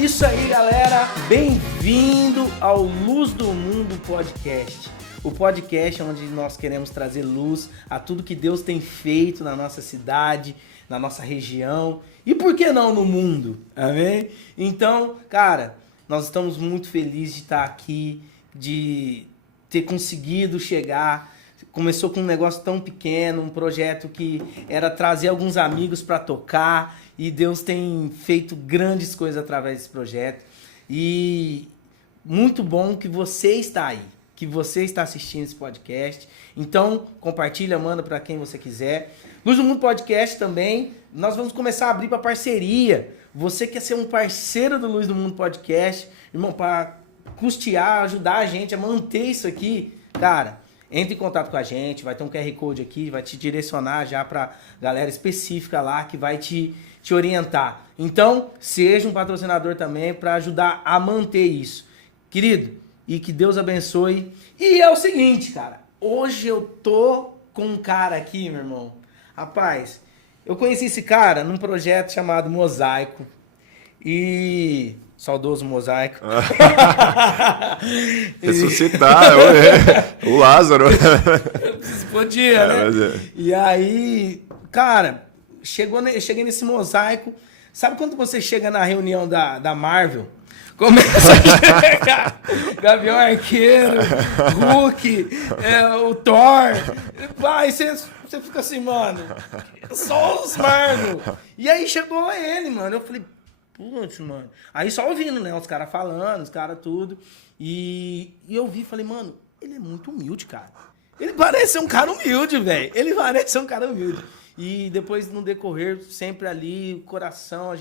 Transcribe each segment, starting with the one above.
Isso aí, galera, bem-vindo ao Luz do Mundo Podcast. O podcast onde nós queremos trazer luz a tudo que Deus tem feito na nossa cidade, na nossa região e por que não no mundo, amém? Então, cara, nós estamos muito felizes de estar aqui, de ter conseguido chegar. Começou com um negócio tão pequeno, um projeto que era trazer alguns amigos para tocar, e Deus tem feito grandes coisas através desse projeto. E muito bom que você está aí, que você está assistindo esse podcast. Então, compartilha, manda para quem você quiser. Luz do Mundo Podcast também, nós vamos começar a abrir para parceria. Você quer ser um parceiro do Luz do Mundo Podcast, irmão, para custear, ajudar a gente a manter isso aqui, cara, entre em contato com a gente, vai ter um QR Code aqui, vai te direcionar já para galera específica lá que vai te orientar. Então, seja um patrocinador também para ajudar a manter isso. Querido, e que Deus abençoe. E é o seguinte, cara, hoje eu tô com um cara aqui, meu irmão. Rapaz, eu conheci esse cara num projeto chamado Mosaico. E... saudoso Mosaico. Ressuscitar, o Lázaro. Podia, né? E aí, cara, cheguei nesse Mosaico. Sabe quando você chega na reunião da Marvel? Começa a chegar Gavião Arqueiro, Hulk, o Thor. Vai, você fica assim, mano, só os Marvel. E aí chegou ele, mano. Eu falei, putz, mano. Aí só ouvindo, né? Os caras falando, os caras tudo. E eu vi e falei, mano, ele é muito humilde, cara. Ele parece ser um cara humilde, velho. Ele parece ser um cara humilde. E depois, no decorrer, sempre ali, o coração,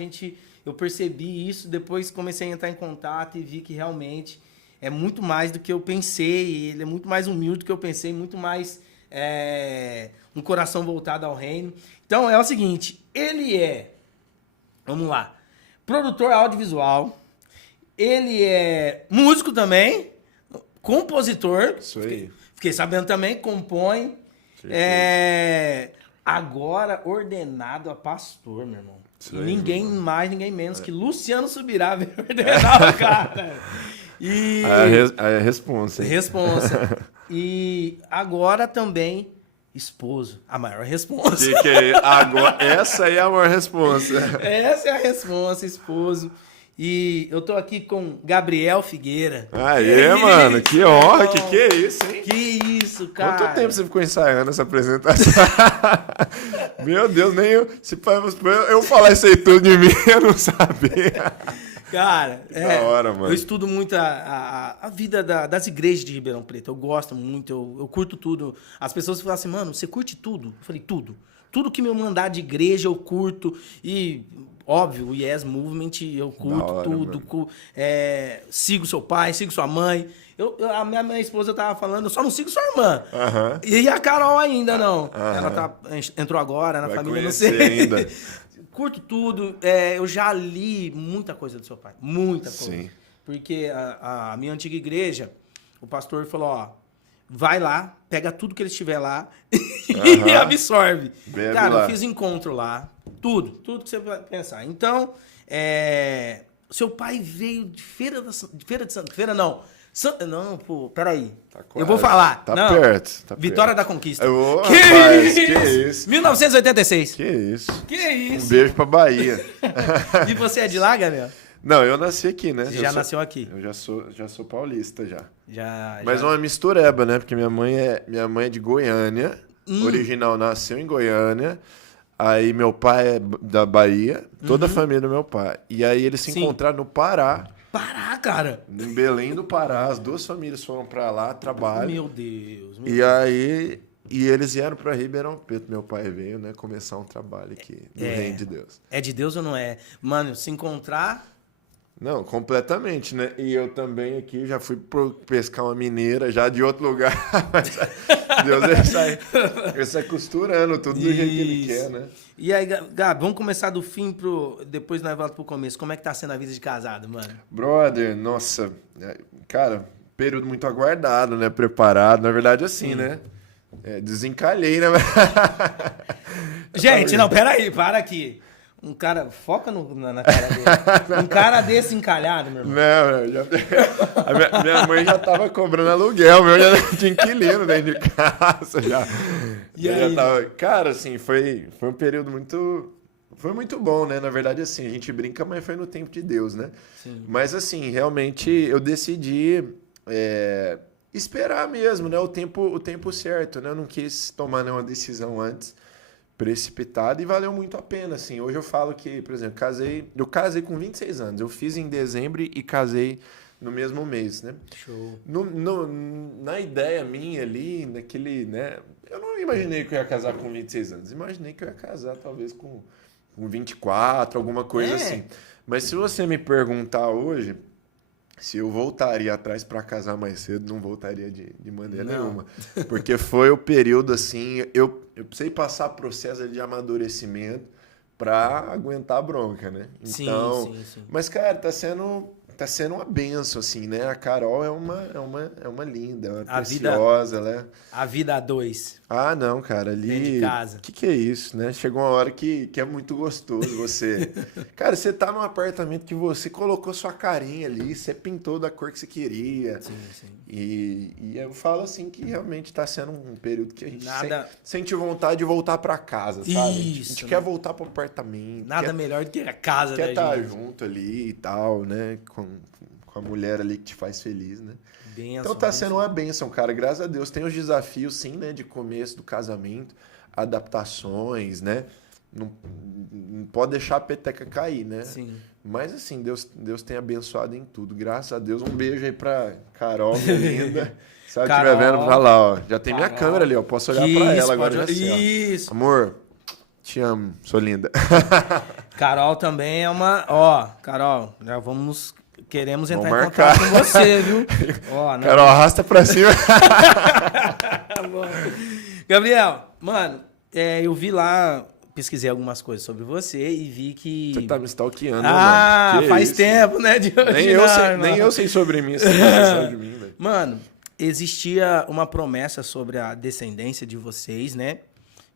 eu percebi isso. Depois comecei a entrar em contato e vi que realmente é muito mais do que eu pensei. Ele é muito mais humilde do que eu pensei, muito mais um coração voltado ao reino. Então, é o seguinte, ele é, vamos lá, produtor audiovisual, ele é músico também, compositor. Isso aí. Fiquei sabendo também, compõe. Agora ordenado a pastor, meu irmão. Isso aí, ninguém mais, ninguém menos que Luciano Subirá veio ordenar o cara. E... a responsa. Responsa. E agora também... esposo, a maior responsa. Que é? Agora, essa aí é a maior responsa. Essa é a responsa, esposo. E eu tô aqui com Gabriel Figueira. Aê, mano, que honra, que é isso, hein? Que isso, cara. Quanto tempo você ficou ensaiando essa apresentação? Meu Deus, nem eu. Se eu falar isso aí tudo de mim, eu não sabia. Cara, da hora, mano. Eu estudo muito a vida das igrejas de Ribeirão Preto. Eu gosto muito, eu curto tudo. As pessoas falam assim, mano, você curte tudo? Eu falei, tudo. Tudo que me mandar de igreja eu curto. E, óbvio, o Yes Movement eu curto hora, tudo. Sigo seu pai, sigo sua mãe. A minha esposa tava falando, eu só não sigo sua irmã. E a Carol ainda não. Ela entrou agora na família, não sei. Ainda. Curto tudo. Eu já li muita coisa do seu pai. Muita coisa. Sim. Porque a minha antiga igreja, o pastor falou, ó, vai lá, pega tudo que eles tiver lá e absorve. Bebe cara, lá. eu fiz encontro lá. Tudo que você vai pensar. Então, seu pai veio de Feira de Santa... Não, pô, peraí. Tá eu vou falar. Tá não, perto. Tá Vitória perto. da Conquista. Que isso? 1986. Que isso? Que isso? Um beijo pra Bahia. E você é de lá, Gabriel? Não, eu nasci aqui, né? Você nasceu aqui? Eu já sou paulista já. Mas uma mistureba, né? Porque minha mãe é de Goiânia. Original nasceu em Goiânia. Aí meu pai é da Bahia. Toda a família do meu pai. E aí eles se encontraram no Pará. Pará, cara. Em Belém do Pará. As duas famílias foram pra lá, trabalho. Meu Deus. E eles vieram pra Ribeirão Preto. Meu pai veio, né? Começar um trabalho aqui no Reino de Deus. É de Deus ou não é? Mano, se encontrar... Não, completamente, né? E eu também aqui já fui pescar uma mineira já de outro lugar. Mas Deus ele sai costurando tudo do jeito que ele quer, né? E aí, Gabi, vamos começar do fim depois nós voltamos pro começo. Como é que tá sendo a vida de casado, mano? Brother, nossa, cara, período muito aguardado, né? Preparado. Na verdade, assim, né? Desencalhei, né? Gente, não, peraí, para aqui. Um cara... Foca na cara dele. Um cara desse encalhado, meu irmão. Não, minha mãe já tava cobrando aluguel, meu já tinha inquilino dentro de casa já. E aí? Já tava... Cara, assim, foi um período muito... Foi muito bom, né? Na verdade, assim, a gente brinca, mas foi no tempo de Deus, né? Sim. Mas, assim, realmente eu decidi esperar mesmo, né? O tempo certo, né? Eu não quis tomar nenhuma decisão antes precipitada e valeu muito a pena, assim. Hoje eu falo que, por exemplo, eu casei com 26 anos. Eu fiz em dezembro e casei no mesmo mês, né? Show. Na ideia minha ali, naquele, né? Eu não imaginei que eu ia casar com 26 anos. Imaginei que eu ia casar talvez com 24, alguma coisa assim. Mas se você me perguntar hoje se eu voltaria atrás para casar mais cedo, não voltaria de maneira nenhuma. Porque foi o período assim, eu precisei passar processo de amadurecimento para aguentar a bronca, né? Então, sim. Mas cara, tá sendo uma benção, assim, né? A Carol é uma linda, é uma preciosa, né? A vida a dois. Ah, não, cara, ali... Dentro de casa. Que é isso, né? Chegou uma hora que é muito gostoso você... Cara, você tá num apartamento que você colocou sua carinha ali, você pintou da cor que você queria. Sim. E eu falo assim que realmente tá sendo um período que a gente sente vontade de voltar pra casa, sabe? Isso, a gente quer voltar pro apartamento. Nada melhor do que a casa da gente. Quer estar junto ali e tal, né? Com a mulher ali que te faz feliz, né? Benção, então tá sendo uma bênção, cara. Graças a Deus. Tem os desafios, sim, né? De começo do casamento, adaptações, né? Não pode deixar a peteca cair, né? Sim. Mas assim, Deus tem abençoado em tudo. Graças a Deus. Um beijo aí pra Carol, minha linda. Se ela estiver vendo, vai lá, ó. Já tem minha câmera ali, ó. Posso olhar pra ela agora. Isso. Amor, te amo, sou linda. Carol também é uma... Ó, Carol, já queremos entrar Vamos em contato com você, viu? Ó, não... Carol, arrasta pra cima. Gabriel, mano, eu vi lá, pesquisei algumas coisas sobre você e vi que... Você tá me stalkeando, mano. Faz tempo, né? De hoje, nem eu sei sobre mim, você sabe de mim, velho. Mano, existia uma promessa sobre a descendência de vocês, né?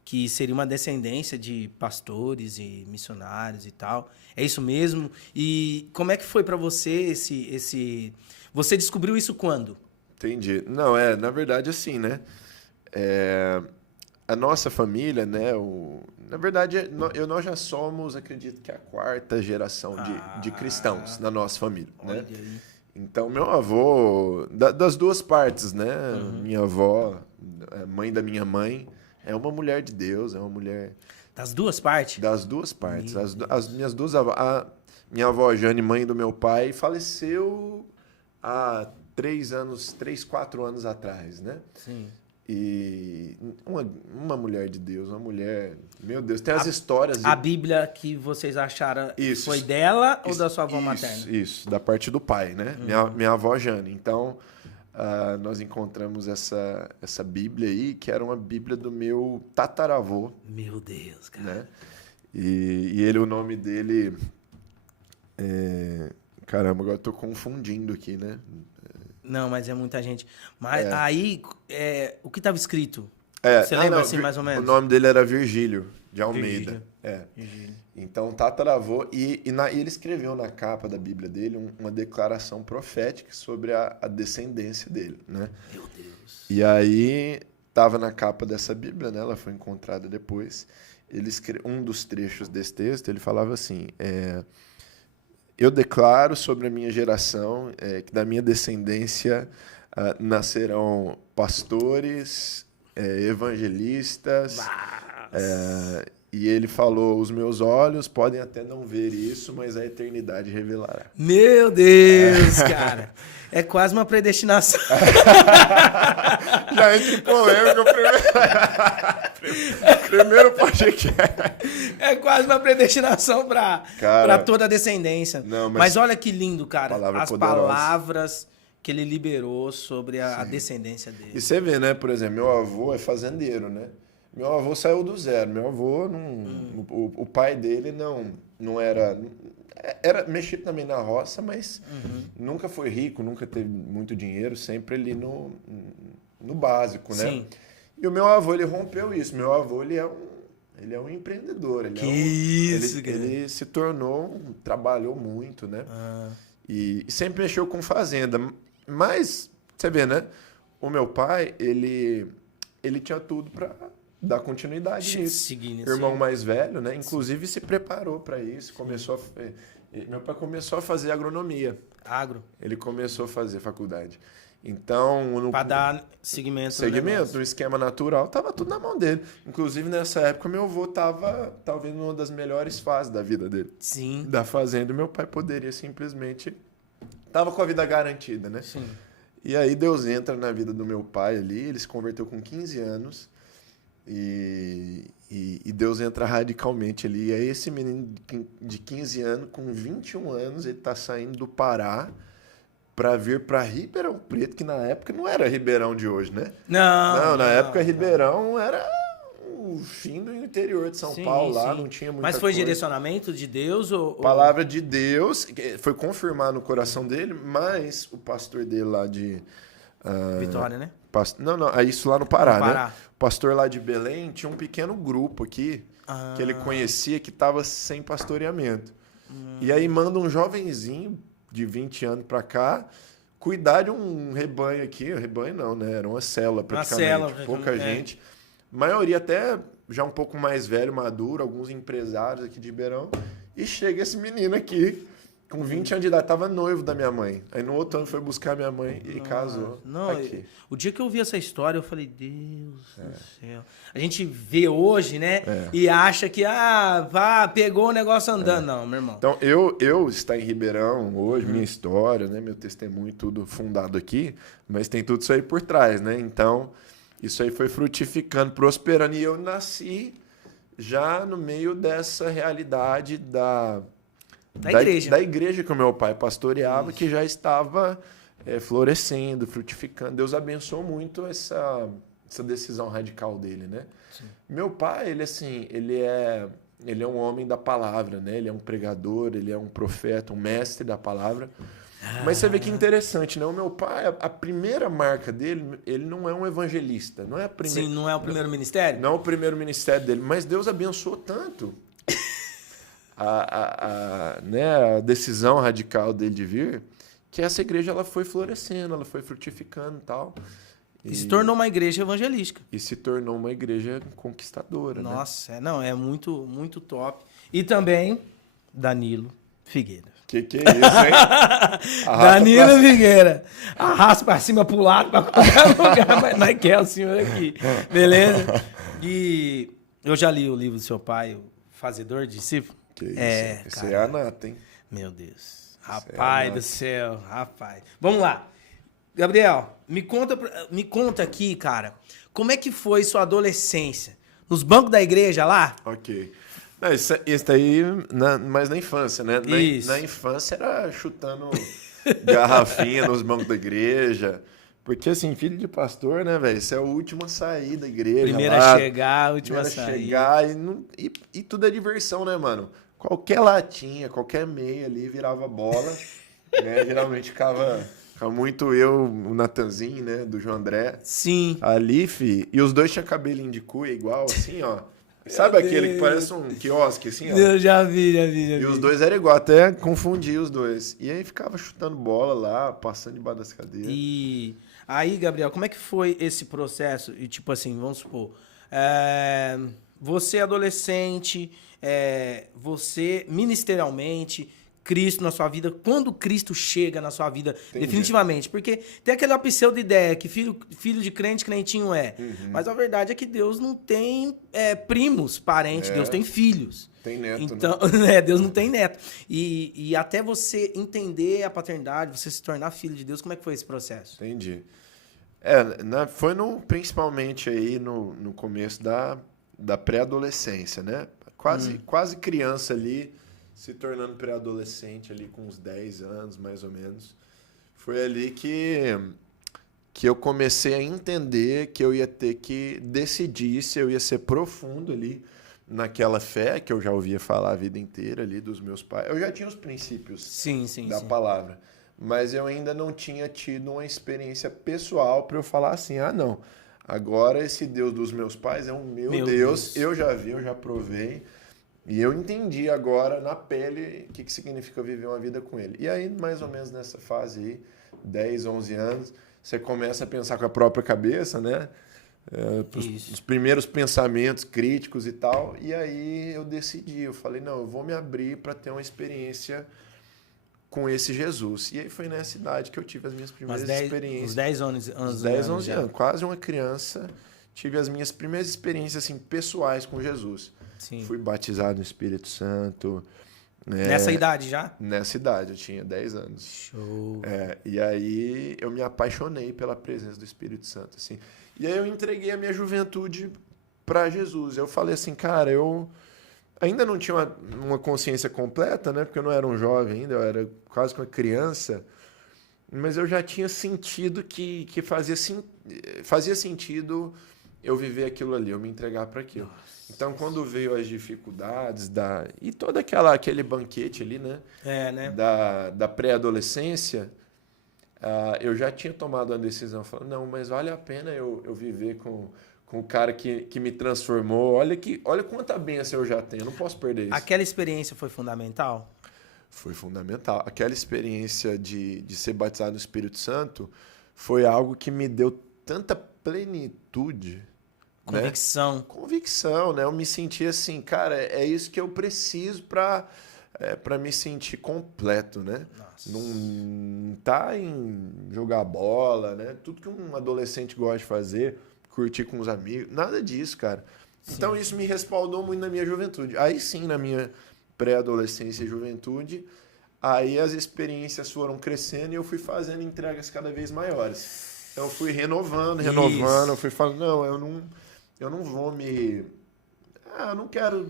Que seria uma descendência de pastores e missionários e tal. É isso mesmo? E como é que foi pra você esse... Você descobriu isso quando? Entendi. Não, na verdade, assim, né? A nossa família, né? Na verdade, nós já somos, acredito que a 4ª geração de cristãos na nossa família, olha né? Aí. Então, meu avô, das duas partes, né? Minha avó, mãe da minha mãe, é uma mulher de Deus, é uma mulher... Das duas partes? Das duas partes. As minhas duas avós... Minha avó Jane, mãe do meu pai, faleceu há 4 anos atrás, né? Sim. E uma mulher de Deus, uma mulher... Meu Deus, tem as histórias... A Bíblia que vocês acharam foi dela ou da sua avó materna? Isso, da parte do pai, né? Minha avó Jane. Então... nós encontramos essa Bíblia aí, que era uma Bíblia do meu tataravô. Meu Deus, cara. Né? E o nome dele... Caramba, agora eu tô confundindo aqui, né? Não, mas é muita gente. Mas aí, o que estava escrito? Você lembra assim, mais ou menos? O nome dele era Virgílio de Almeida. Virgílio. Então, tataravô. E ele escreveu na capa da Bíblia dele uma declaração profética sobre a descendência dele, né? Meu Deus. E aí, estava na capa dessa Bíblia, né? Ela foi encontrada depois. Um dos trechos desse texto, ele falava assim... eu declaro sobre a minha geração que da minha descendência nascerão pastores, evangelistas... E ele falou, os meus olhos podem até não ver isso, mas a eternidade revelará. Meu Deus, cara. É quase uma predestinação. Já entra em polêmica o primeiro podcast. É quase uma predestinação para toda a descendência. Não, mas olha que lindo, cara. As poderosa. Palavras que ele liberou sobre a descendência dele. E você vê, né? Por exemplo, meu avô é fazendeiro, né? Meu avô saiu do zero. Meu avô, o pai dele não era mexido também na roça, mas nunca foi rico, nunca teve muito dinheiro, sempre ali no básico, né? Sim. E o meu avô, ele rompeu isso. Meu avô, ele é Ele é um empreendedor. Ele se tornou, trabalhou muito, né? E sempre mexeu com fazenda. Mas, você vê, né? O meu pai, ele tinha tudo para dar continuidade nisso. Irmão mais velho, né? Inclusive se preparou para isso. Meu pai começou a fazer agronomia. Ele começou a fazer faculdade. Então, para dar seguimento no esquema natural, tava tudo na mão dele. Inclusive, nessa época, meu avô tava talvez numa das melhores fases da vida dele. Sim. Da fazenda, meu pai poderia simplesmente... Tava com a vida garantida, né? Sim. E aí Deus entra na vida do meu pai ali, ele se converteu com 15 anos e Deus entra radicalmente ali. E aí esse menino de 15 anos, com 21 anos, ele tá saindo do Pará para vir para Ribeirão Preto, que na época não era Ribeirão de hoje, né? Não, na época Ribeirão era o fim do interior de São Paulo, lá não tinha muita Mas foi coisa. direcionamento de Deus ou... Palavra de Deus, foi confirmar no coração dele, mas o pastor dele lá de... Vitória, né? Não, é isso lá no Pará, Pará, né? O pastor lá de Belém tinha um pequeno grupo aqui que ele conhecia que estava sem pastoreamento. E aí manda um jovenzinho de 20 anos para cá cuidar de um rebanho aqui. Rebanho não, né? Era uma célula praticamente. Pouca gente. Maioria até já um pouco mais velho, maduro, alguns empresários aqui de Ribeirão. E chega esse menino aqui, com 20 anos de idade, tava noivo da minha mãe. Aí no outro ano foi buscar minha mãe e casou. Não, aqui. O dia que eu vi essa história, eu falei, Deus do céu. A gente vê hoje, né? E acha que, pegou o negócio andando. Não, meu irmão. Então, eu estar em Ribeirão hoje, minha história, né? Meu testemunho, tudo fundado aqui, mas tem tudo isso aí por trás, né? Então, isso aí foi frutificando, prosperando. E eu nasci já no meio dessa realidade da igreja. Da igreja que o meu pai pastoreava, que já estava florescendo, frutificando. Deus abençoou muito essa decisão radical dele, né? Sim. Meu pai, ele é um homem da palavra, né? Ele é um pregador, ele é um profeta, um mestre da palavra. Mas você vê que interessante, né? O meu pai, a primeira marca dele, ele não é um evangelista. Não é a primeira, sim, não é o primeiro ministério? Não é o primeiro ministério dele. Mas Deus abençoou tanto a decisão radical dele de vir, que essa igreja ela foi florescendo, ela foi frutificando e tal. E se tornou uma igreja evangelística. E se tornou uma igreja conquistadora. Nossa, né? É muito, muito top. E também Danilo Figueira. Que é isso, hein? Danilo Figueira. Arrasta pra cima, pro lado, pra qualquer lugar, mas não quer o senhor aqui. Beleza? E eu já li o livro do seu pai, O Fazedor de Discípulo. Que isso, esse é a nata, hein? Meu Deus. Rapaz do céu, rapaz. Vamos lá. Gabriel, me conta aqui, cara, como é que foi sua adolescência? Nos bancos da igreja lá? Ok. Não, isso aí, mas na infância, né? Na infância era chutando garrafinha nos bancos da igreja. Porque, assim, filho de pastor, né, velho? Isso é a última saída da igreja. Primeira a chegar, a última a sair. Chegar e tudo é diversão, né, mano? Qualquer latinha, qualquer meia ali virava bola. Né? Geralmente ficava muito o Natanzinho, né? Do João André. Sim. Ali, e os dois tinham cabelinho de cuia igual, assim, ó. Sabe aquele que parece um quiosque, assim, ó? Eu já vi. E os dois eram igual, até confundi os dois. E aí ficava chutando bola lá, passando debaixo das cadeiras. E aí, Gabriel, como é que foi esse processo? E tipo assim, vamos supor, você adolescente, você ministerialmente, Cristo na sua vida, quando Cristo chega na sua vida, entendi, definitivamente. Porque tem aquela pseudo-ideia que filho de crente, crentinho é. Uhum. Mas a verdade é que Deus não tem primos, parentes, Deus tem filhos. Tem neto, então, né? Deus não tem neto. E até você entender a paternidade, você se tornar filho de Deus, como é que foi esse processo? Entendi. Foi principalmente aí no começo da pré-adolescência, né? Quase criança ali, se tornando pré-adolescente ali com uns 10 anos, mais ou menos. Foi ali que eu comecei a entender que eu ia ter que decidir se eu ia ser profundo ali naquela fé que eu já ouvia falar a vida inteira ali dos meus pais. Eu já tinha os princípios da palavra, mas eu ainda não tinha tido uma experiência pessoal para eu falar assim, não, Agora esse Deus dos meus pais é o meu Deus. Eu já vi, eu já provei. E eu entendi agora na pele o que significa viver uma vida com ele. E aí, mais ou menos nessa fase aí, 10, 11 anos, você começa a pensar com a própria cabeça, né? Os primeiros pensamentos críticos e tal. E aí eu decidi, eu falei, não, eu vou me abrir para ter uma experiência com esse Jesus. E aí foi nessa idade que eu tive as minhas primeiras experiências. Uns 10 anos. Uns 10, 11 anos, quase uma criança. Tive as minhas primeiras experiências assim, pessoais com Jesus. Sim. Fui batizado no Espírito Santo. Nessa idade já? Nessa idade, eu tinha 10 anos. Show. E aí eu me apaixonei pela presença do Espírito Santo. Assim. E aí eu entreguei a minha juventude para Jesus. Eu falei assim, cara, eu ainda não tinha uma consciência completa, né? Porque eu não era um jovem ainda, eu era quase uma criança. Mas eu já tinha sentido que fazia sentido eu viver aquilo ali, eu me entregar para aquilo. Nossa. Então, quando veio as dificuldades e todo aquele banquete ali, né? Né? Da pré-adolescência, eu já tinha tomado uma decisão. Falando, não, mas vale a pena eu viver com o cara que me transformou. Olha quanta bênção eu já tenho, eu não posso perder isso. Aquela experiência foi fundamental? Foi fundamental. Aquela experiência de ser batizado no Espírito Santo foi algo que me deu tanta plenitude. Convicção. Né? Convicção, né? Eu me senti assim, cara, é isso que eu preciso para me sentir completo, né? Nossa. Não tá em jogar bola, né? Tudo que um adolescente gosta de fazer, curtir com os amigos, nada disso, cara. Sim. Então isso me respaldou muito na minha juventude. Aí sim, na minha pré-adolescência e juventude, aí as experiências foram crescendo e eu fui fazendo entregas cada vez maiores. Então eu fui renovando, eu fui falando, não, eu não vou me... eu não quero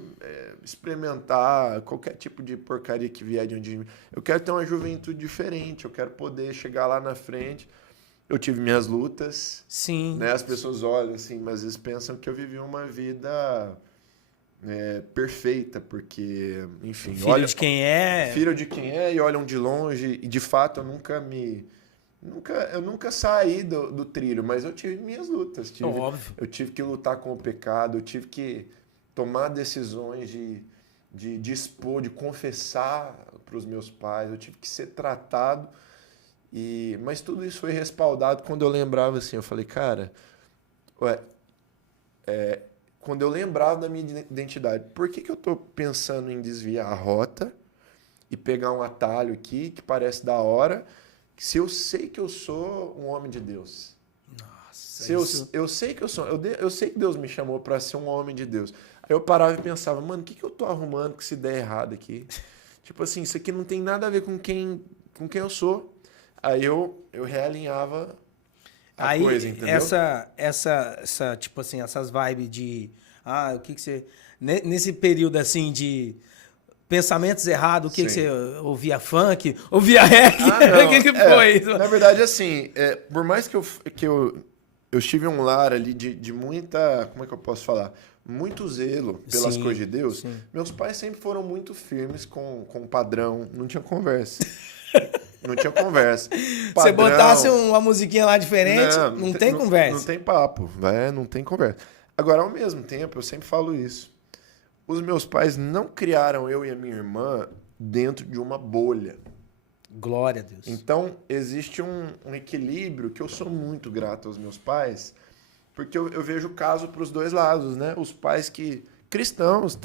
experimentar qualquer tipo de porcaria que vier de onde... Eu quero ter uma juventude diferente, eu quero poder chegar lá na frente. Eu tive minhas lutas. Sim. Né? As pessoas olham assim, mas eles pensam que eu vivi uma vida perfeita, porque, enfim... Filho de quem é. Filho de quem é e olham de longe. E, de fato, eu nunca saí do trilho, mas eu tive minhas lutas. Óbvio. Eu tive que lutar com o pecado, eu tive que tomar decisões de expor, de confessar para os meus pais, eu tive que ser tratado. Mas tudo isso foi respaldado quando eu lembrava assim, eu falei, cara, quando eu lembrava da minha identidade, por que eu estou pensando em desviar a rota e pegar um atalho aqui que parece da hora, se eu sei que eu sou um homem de Deus? Nossa, eu sei que eu sei que Deus me chamou para ser um homem de Deus. Aí eu parava e pensava, mano, o que eu tô arrumando com essa ideia errada aqui? Tipo assim, isso aqui não tem nada a ver com quem eu sou. Aí eu realinhava a coisa, entendeu? Essa tipo assim, essas vibes de o que você nesse período assim de pensamentos errados, o que você ouvia funk, ouvia reggae? O que foi isso? Na verdade, assim, por mais que eu tive um lar ali de muita, como é que eu posso falar? Muito zelo pelas coisas de Deus. Sim. Meus pais sempre foram muito firmes com o padrão, não tinha conversa. Não tinha conversa. Padrão, você botasse uma musiquinha lá diferente, não tem conversa. Não tem papo, não tem conversa. Agora, ao mesmo tempo, eu sempre falo isso. Os meus pais não criaram eu e a minha irmã dentro de uma bolha. Glória a Deus. Então, existe um equilíbrio que eu sou muito grato aos meus pais, porque eu vejo o caso para os dois lados, né? Os pais cristãos,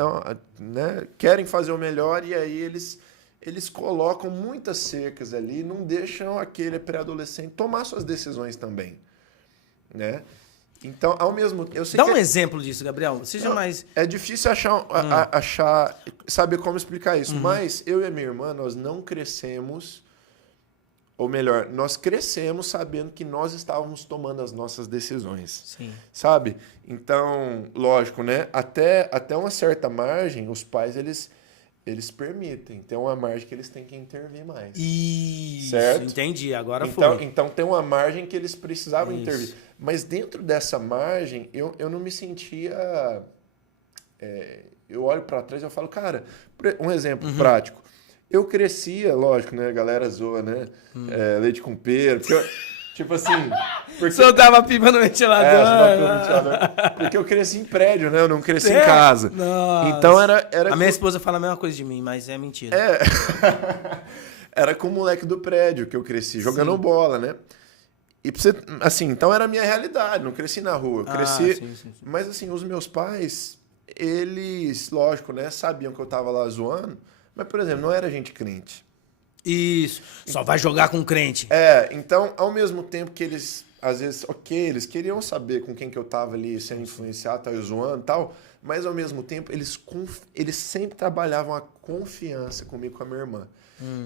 né, querem fazer o melhor e aí eles colocam muitas cercas ali, não deixam aquele pré-adolescente tomar suas decisões também, né? Então, ao mesmo tempo... Dá um exemplo disso, Gabriel. Seja mais... É difícil saber como explicar isso, mas eu e a minha irmã, nós não crescemos, ou melhor, nós crescemos sabendo que nós estávamos tomando as nossas decisões. Sim. Sabe? Então, lógico, né? Até uma certa margem, os pais, eles permitem. Tem uma margem que eles têm que intervir mais. Isso, certo? Entendi. Agora foi. Então, tem uma margem que eles precisavam intervir. Mas dentro dessa margem, eu não me sentia... eu olho para trás e eu falo, cara, um exemplo prático. Eu crescia, lógico, né? A galera zoa, né? Leite com pera. Tipo assim... Porque... Soltava a pipa no ventilador. soltava pipa no ventilador. Porque eu cresci em prédio, né? Eu não cresci em casa. Nossa. Então era A minha esposa fala a mesma coisa de mim, mas é mentira. Era com o moleque do prédio que eu cresci, jogando bola, né? E pra você, assim, então era a minha realidade, não cresci na rua. Eu cresci. Sim. Mas assim, os meus pais, eles, lógico, né, sabiam que eu tava lá zoando, mas, por exemplo, não era gente crente. Isso. Só vai jogar com crente. Então, ao mesmo tempo que eles, às vezes, eles queriam saber com quem que eu tava ali sendo influenciado, tava zoando e tal, mas ao mesmo tempo eles sempre trabalhavam a confiança comigo, com a minha irmã.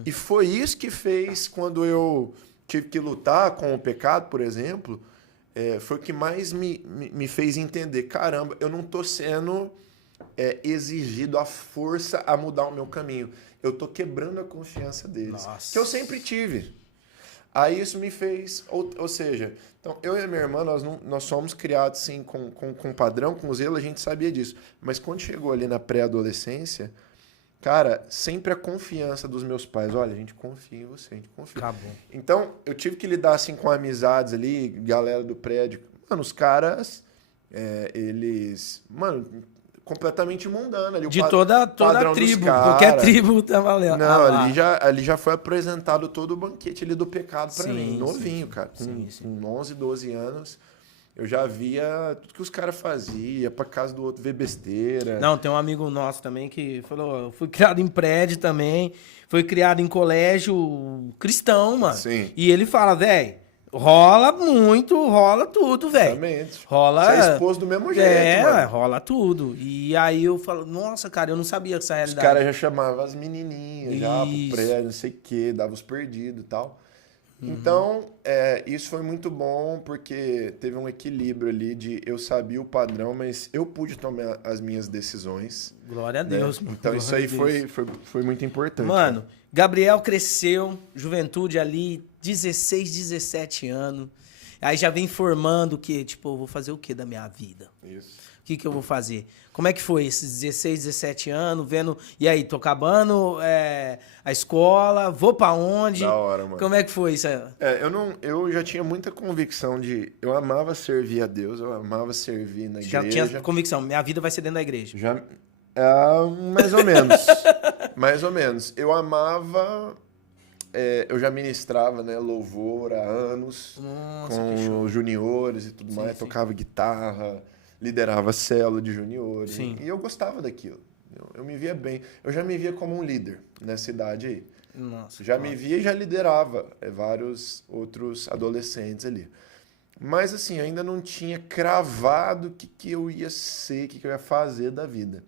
E foi isso que fez quando eu tive que lutar com o pecado, por exemplo, foi o que mais me fez entender, caramba, eu não tô sendo exigido à força a mudar o meu caminho. Eu tô quebrando a confiança deles, que eu sempre tive. Aí isso me fez, ou seja, então eu e a minha irmã, nós somos criados assim, com padrão, com zelo, a gente sabia disso. Mas quando chegou ali na pré-adolescência, cara, sempre a confiança dos meus pais. Olha, a gente confia em você, a gente confia. Acabou. Então, eu tive que lidar assim com amizades ali, galera do prédio. Mano, os caras, eles... Mano, completamente mundano ali. De toda a tribo, qualquer tribo tava ali. Não, ali já foi apresentado todo o banquete ali do pecado pra mim. Novinho, cara. Com 11, 12 anos... Eu já via tudo que os caras faziam, pra casa do outro ver besteira. Não, tem um amigo nosso também que falou, eu fui criado em prédio também, foi criado em colégio cristão, mano. Sim. E ele fala, velho, rola muito, rola tudo, velho. Exatamente. Rola... Você é exposto do mesmo jeito, mano. Rola tudo. E aí eu falo, nossa, cara, eu não sabia essa realidade. Os caras já chamavam as menininhas, já pro prédio, não sei o quê, dava os perdidos e tal. Então, isso foi muito bom porque teve um equilíbrio ali de eu sabia o padrão, mas eu pude tomar as minhas decisões. Glória a Deus. Né? Então isso aí foi muito importante. Mano, né? Gabriel cresceu, juventude ali, 16, 17 anos. Aí já vem formando que, tipo, eu vou fazer o que da minha vida? Isso. O que eu vou fazer? Como é que foi esses 16, 17 anos, vendo... E aí, tô acabando a escola, vou pra onde? Da hora, mano. Como é que foi isso aí? Eu já tinha muita convicção de... Eu amava servir a Deus, eu amava servir na igreja. Já tinha convicção, minha vida vai ser dentro da igreja. Já, mais ou menos. Mais ou menos. Eu amava... eu já ministrava, né, louvor há anos. Nossa, com os juniores e tudo mais. Tocava guitarra... Liderava a célula de juniores. Sim. E eu gostava daquilo. Eu me via bem. Eu já me via como um líder nessa idade aí. Nossa. Já me via e já liderava vários outros adolescentes ali. Mas assim, eu ainda não tinha cravado o que eu ia ser, o que eu ia fazer da vida.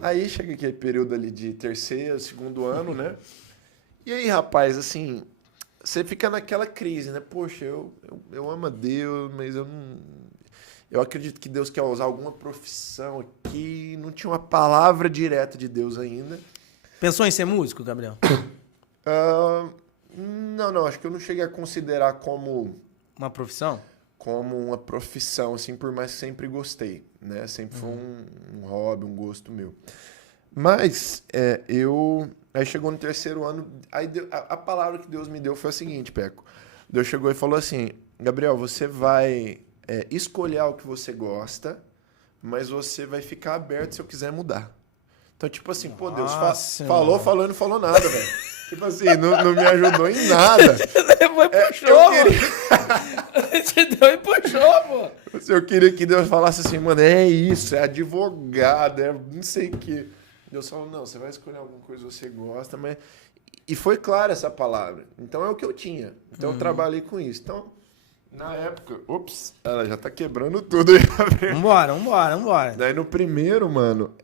Aí chega aquele período ali de terceiro, segundo ano, né? E aí, rapaz, assim, você fica naquela crise, né? Poxa, eu amo a Deus, mas eu não... Eu acredito que Deus quer usar alguma profissão aqui. Não tinha uma palavra direta de Deus ainda. Pensou em ser músico, Gabriel? Não. Acho que eu não cheguei a considerar como... Uma profissão? Como uma profissão, assim, por mais que sempre gostei, né? Sempre foi um hobby, um gosto meu. Mas Aí chegou no terceiro ano, aí a palavra que Deus me deu foi a seguinte, Peco. Deus chegou e falou assim, Gabriel, você vai... escolher o que você gosta, mas você vai ficar aberto se eu quiser mudar. Então, tipo assim, pô, Deus falou e não falou nada, velho. Tipo assim, não me ajudou em nada. Foi puxou, Você deu e puxou, pô. Eu queria que Deus falasse assim, mano, é isso, é advogado, é não sei o quê. Deus falou, não, você vai escolher alguma coisa que você gosta, mas... E foi clara essa palavra. Então, é o que eu tinha. Então, eu trabalhei com isso. Então... Na época, ela já tá quebrando tudo aí. Vambora. Daí no primeiro, mano,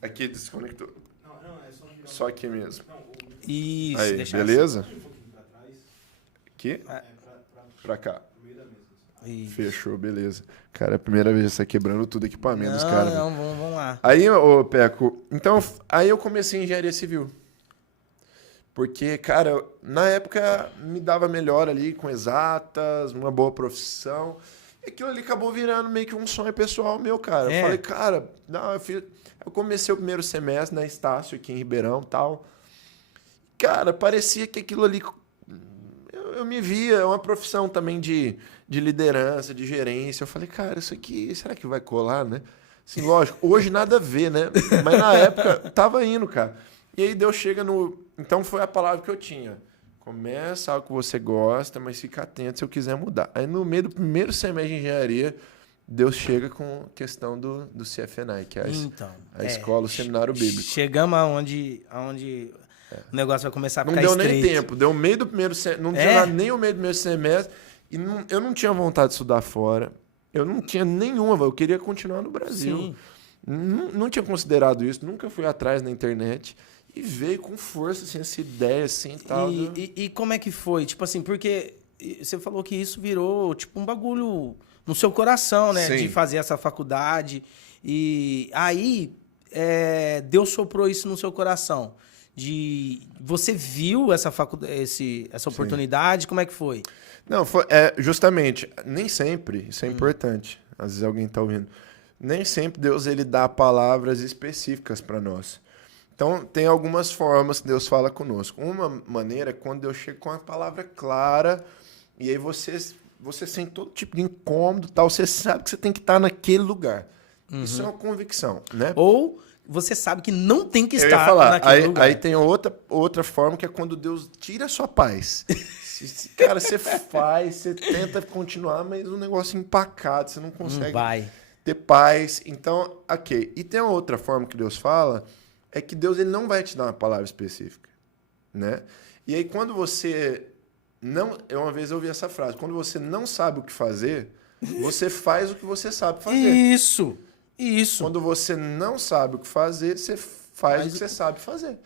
aqui desconectou. Não, é só aqui mesmo. Isso, aí, deixa beleza? assim. Aqui? Pra cá. Isso. Fechou, beleza. Cara, é a primeira vez que você tá quebrando tudo equipamento dos caras. Não, vamos lá. Aí, ô Peco, então, aí eu comecei em engenharia civil. Porque, cara, na época me dava melhor ali com exatas, uma boa profissão. E aquilo ali acabou virando meio que um sonho pessoal meu, cara. Eu falei, cara, não, eu comecei o primeiro semestre na Estácio aqui em Ribeirão e tal. Cara, parecia que aquilo ali... eu me via, é uma profissão também de liderança, de gerência. Eu falei, cara, isso aqui, será que vai colar, né? Assim, lógico, hoje nada a ver, né? Mas na época tava indo, cara. E aí Deus chega no... Então foi a palavra que eu tinha. Começa algo que você gosta, mas fica atento se eu quiser mudar. Aí no meio do primeiro semestre de engenharia, Deus chega com a questão do CFNI, que é a escola, o seminário bíblico. Chegamos aonde o negócio vai começar a ficar estreito. Não deu nem tempo, deu o meio do primeiro semestre, não tinha nem o meio do primeiro semestre, e eu não tinha vontade de estudar fora, eu não tinha nenhuma, eu queria continuar no Brasil. Sim. Não tinha considerado isso, nunca fui atrás na internet, e veio com força, assim, essa ideia, assim, tal. E como é que foi? Tipo assim, porque você falou que isso virou, tipo, um bagulho no seu coração, né? Sim. De fazer essa faculdade. E aí, Deus soprou isso no seu coração. Você viu essa essa oportunidade? Como é que foi? Não, justamente, nem sempre, isso é importante, às vezes alguém está ouvindo, nem sempre Deus ele dá palavras específicas para nós. Então, tem algumas formas que Deus fala conosco. Uma maneira é quando Deus chega com uma palavra clara e aí você sente todo tipo de incômodo, tal, você sabe que você tem que estar naquele lugar. Isso é uma convicção, né? Ou você sabe que não tem que Eu estar ia falar, naquele lugar. Aí tem outra forma que é quando Deus tira a sua paz. Cara, você faz, você tenta continuar, mas o negócio é empacado, você não consegue ter paz. Então, ok. E tem uma outra forma que Deus fala, é que Deus ele não vai te dar uma palavra específica, né? E aí quando você não... Uma vez eu ouvi essa frase, quando você não sabe o que fazer, você faz o que você sabe fazer. Isso. Quando você não sabe o que fazer, você faz o que você sabe fazer.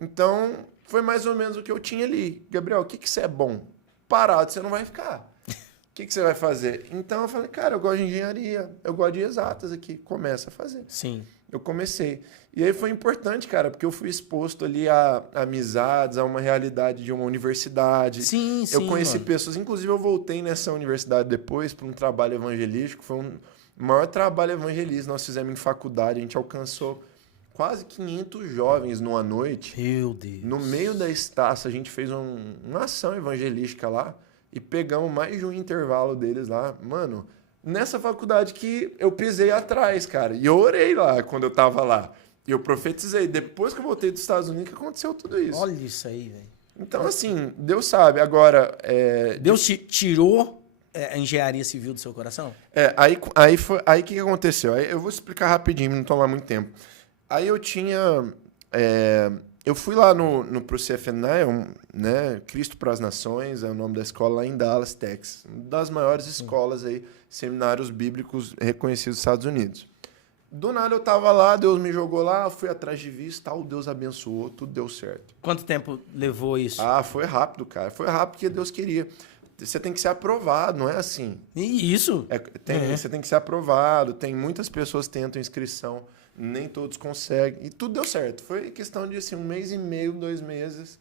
Então, foi mais ou menos o que eu tinha ali. Gabriel, o que você é bom? Parado, você não vai ficar. O que você vai fazer? Então, eu falei, cara, eu gosto de engenharia, eu gosto de exatas aqui. Começa a fazer. Sim. Eu comecei. E aí foi importante, cara, porque eu fui exposto ali a amizades, a uma realidade de uma universidade. Sim, eu conheci mano. pessoas. Inclusive, eu voltei nessa universidade depois para um trabalho evangelístico. Foi o maior trabalho evangelístico nós fizemos em faculdade. A gente alcançou quase 500 jovens numa noite. Meu Deus. No meio da Estácio, a gente fez uma ação evangelística lá e pegamos mais de um intervalo deles lá. Mano, nessa faculdade que eu pisei atrás, cara. E eu orei lá quando eu tava lá. E eu profetizei. Depois que eu voltei dos Estados Unidos, que aconteceu tudo isso. Olha isso aí, velho. Então, assim, Deus sabe. Agora... Deus tirou a engenharia civil do seu coração? Aí o que aconteceu? Aí eu vou explicar rapidinho, não tomar muito tempo. Aí eu tinha... eu fui lá pro CFNI, né? Cristo para as Nações, é o nome da escola lá em Dallas, Texas. Uma das maiores escolas aí, seminários bíblicos reconhecidos nos Estados Unidos. Do nada eu tava lá, Deus me jogou lá, fui atrás de visto, tal, Deus abençoou, tudo deu certo. Quanto tempo levou isso? Foi rápido, cara. Foi rápido porque Deus queria. Você tem que ser aprovado, não é assim. E isso? Você tem que ser aprovado, tem muitas pessoas que tentam inscrição, nem todos conseguem. E tudo deu certo. Foi questão de assim, 1 mês e meio, 2 meses.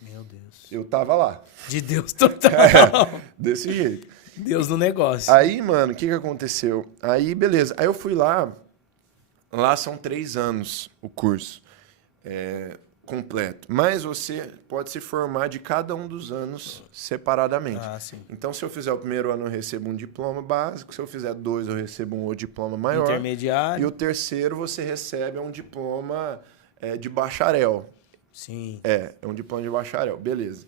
Meu Deus. Eu tava lá. De Deus total. Desse jeito. Deus no negócio. Aí, mano, o que aconteceu? Aí, beleza. Aí eu fui lá. Lá são 3 anos o curso completo. Mas você pode se formar de cada um dos anos separadamente. Ah, sim. Então, se eu fizer o primeiro ano, eu recebo um diploma básico. Se eu fizer 2, eu recebo um outro diploma maior. Intermediário. E o terceiro, você recebe um diploma de bacharel. Sim. É um diploma de bacharel. Beleza.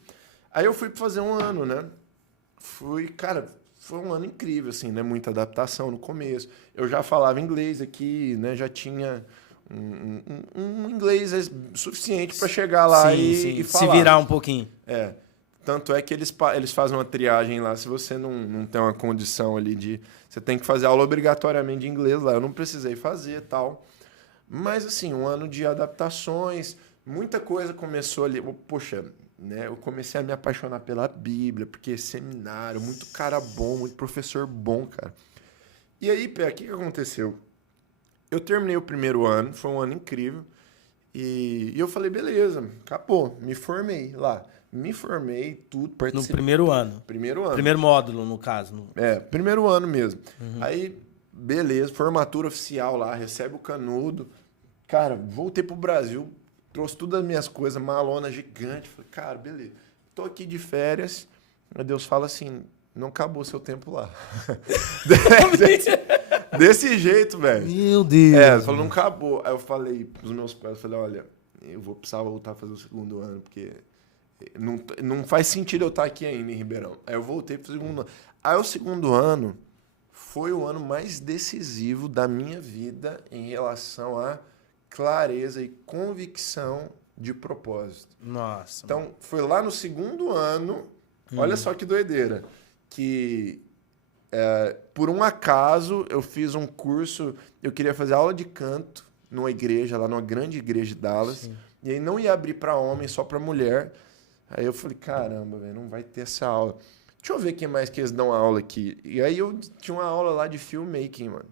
Aí eu fui fazer um ano, né? Cara, foi um ano incrível, assim, né? Muita adaptação no começo. Eu já falava inglês aqui, né? Já tinha um inglês suficiente para chegar lá e falar. Se virar um pouquinho. Tanto é que eles fazem uma triagem lá, se você não tem uma condição ali de... Você tem que fazer aula obrigatoriamente de inglês lá. Eu não precisei fazer e tal. Mas, assim, um ano de adaptações, muita coisa começou ali. Poxa, né? Eu comecei a me apaixonar pela Bíblia, porque seminário, muito cara bom, muito professor bom, cara. E aí, Pé, o que aconteceu? Eu terminei o primeiro ano, foi um ano incrível, e eu falei, beleza, acabou, me formei lá. Me formei, tudo, participei. No primeiro ano? Primeiro ano. Primeiro módulo, no caso. Primeiro ano mesmo. Aí, beleza, formatura oficial lá, recebe o canudo. Cara, voltei pro Brasil, trouxe todas as minhas coisas, malona gigante. Falei, cara, beleza. Tô aqui de férias, Aí Deus fala assim, não acabou seu tempo lá. Desse jeito, velho. Meu Deus. Ele falou, não acabou. Aí eu falei pros meus pais, eu falei, olha, eu vou precisar voltar a fazer o segundo ano, porque não faz sentido eu estar aqui ainda em Ribeirão. Aí eu voltei pro segundo ano. Aí o segundo ano foi o ano mais decisivo da minha vida em relação a clareza e convicção de propósito. Nossa. Então, foi lá no segundo ano, olha só que doideira, que por um acaso eu fiz um curso, eu queria fazer aula de canto numa igreja, lá numa grande igreja de Dallas, Sim. e aí não ia abrir para homem, só para mulher. Aí eu falei, caramba, velho, não vai ter essa aula. Deixa eu ver quem mais que eles dão aula aqui. E aí eu tinha uma aula lá de filmmaking, mano.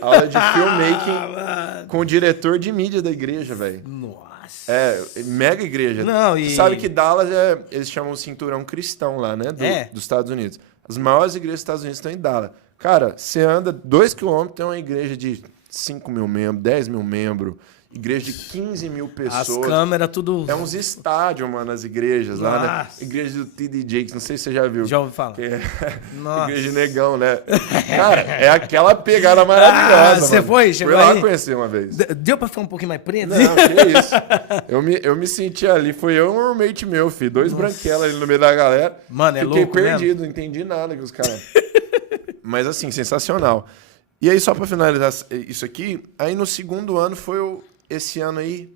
Aula de filmmaking com o diretor de mídia da igreja, velho. Nossa. Mega igreja. Não, Você sabe que Dallas eles chamam o cinturão cristão lá, né? Dos Estados Unidos. As maiores igrejas dos Estados Unidos estão em Dallas. Cara, você anda 2 km, tem uma igreja de 5 mil membros, 10 mil membros, igreja de 15 mil pessoas. As câmeras, tudo. É uns estádios, mano, as igrejas lá, né? Igreja do T.D. Jakes, não sei se você já viu. Já ouvi falar. Nossa. Igreja de Negão, né? Cara, é aquela pegada maravilhosa. Você foi? Chegou Fui lá aí? conhecer uma vez. Deu pra ficar um pouquinho mais preto? Não, que isso. Eu me senti ali, foi eu e um roommate meu, filho. 2 branquelas ali no meio da galera. Mano, Fiquei louco perdido, não entendi nada com os caras. Mas assim, sensacional. E aí, só pra finalizar isso aqui, aí no segundo ano esse ano aí,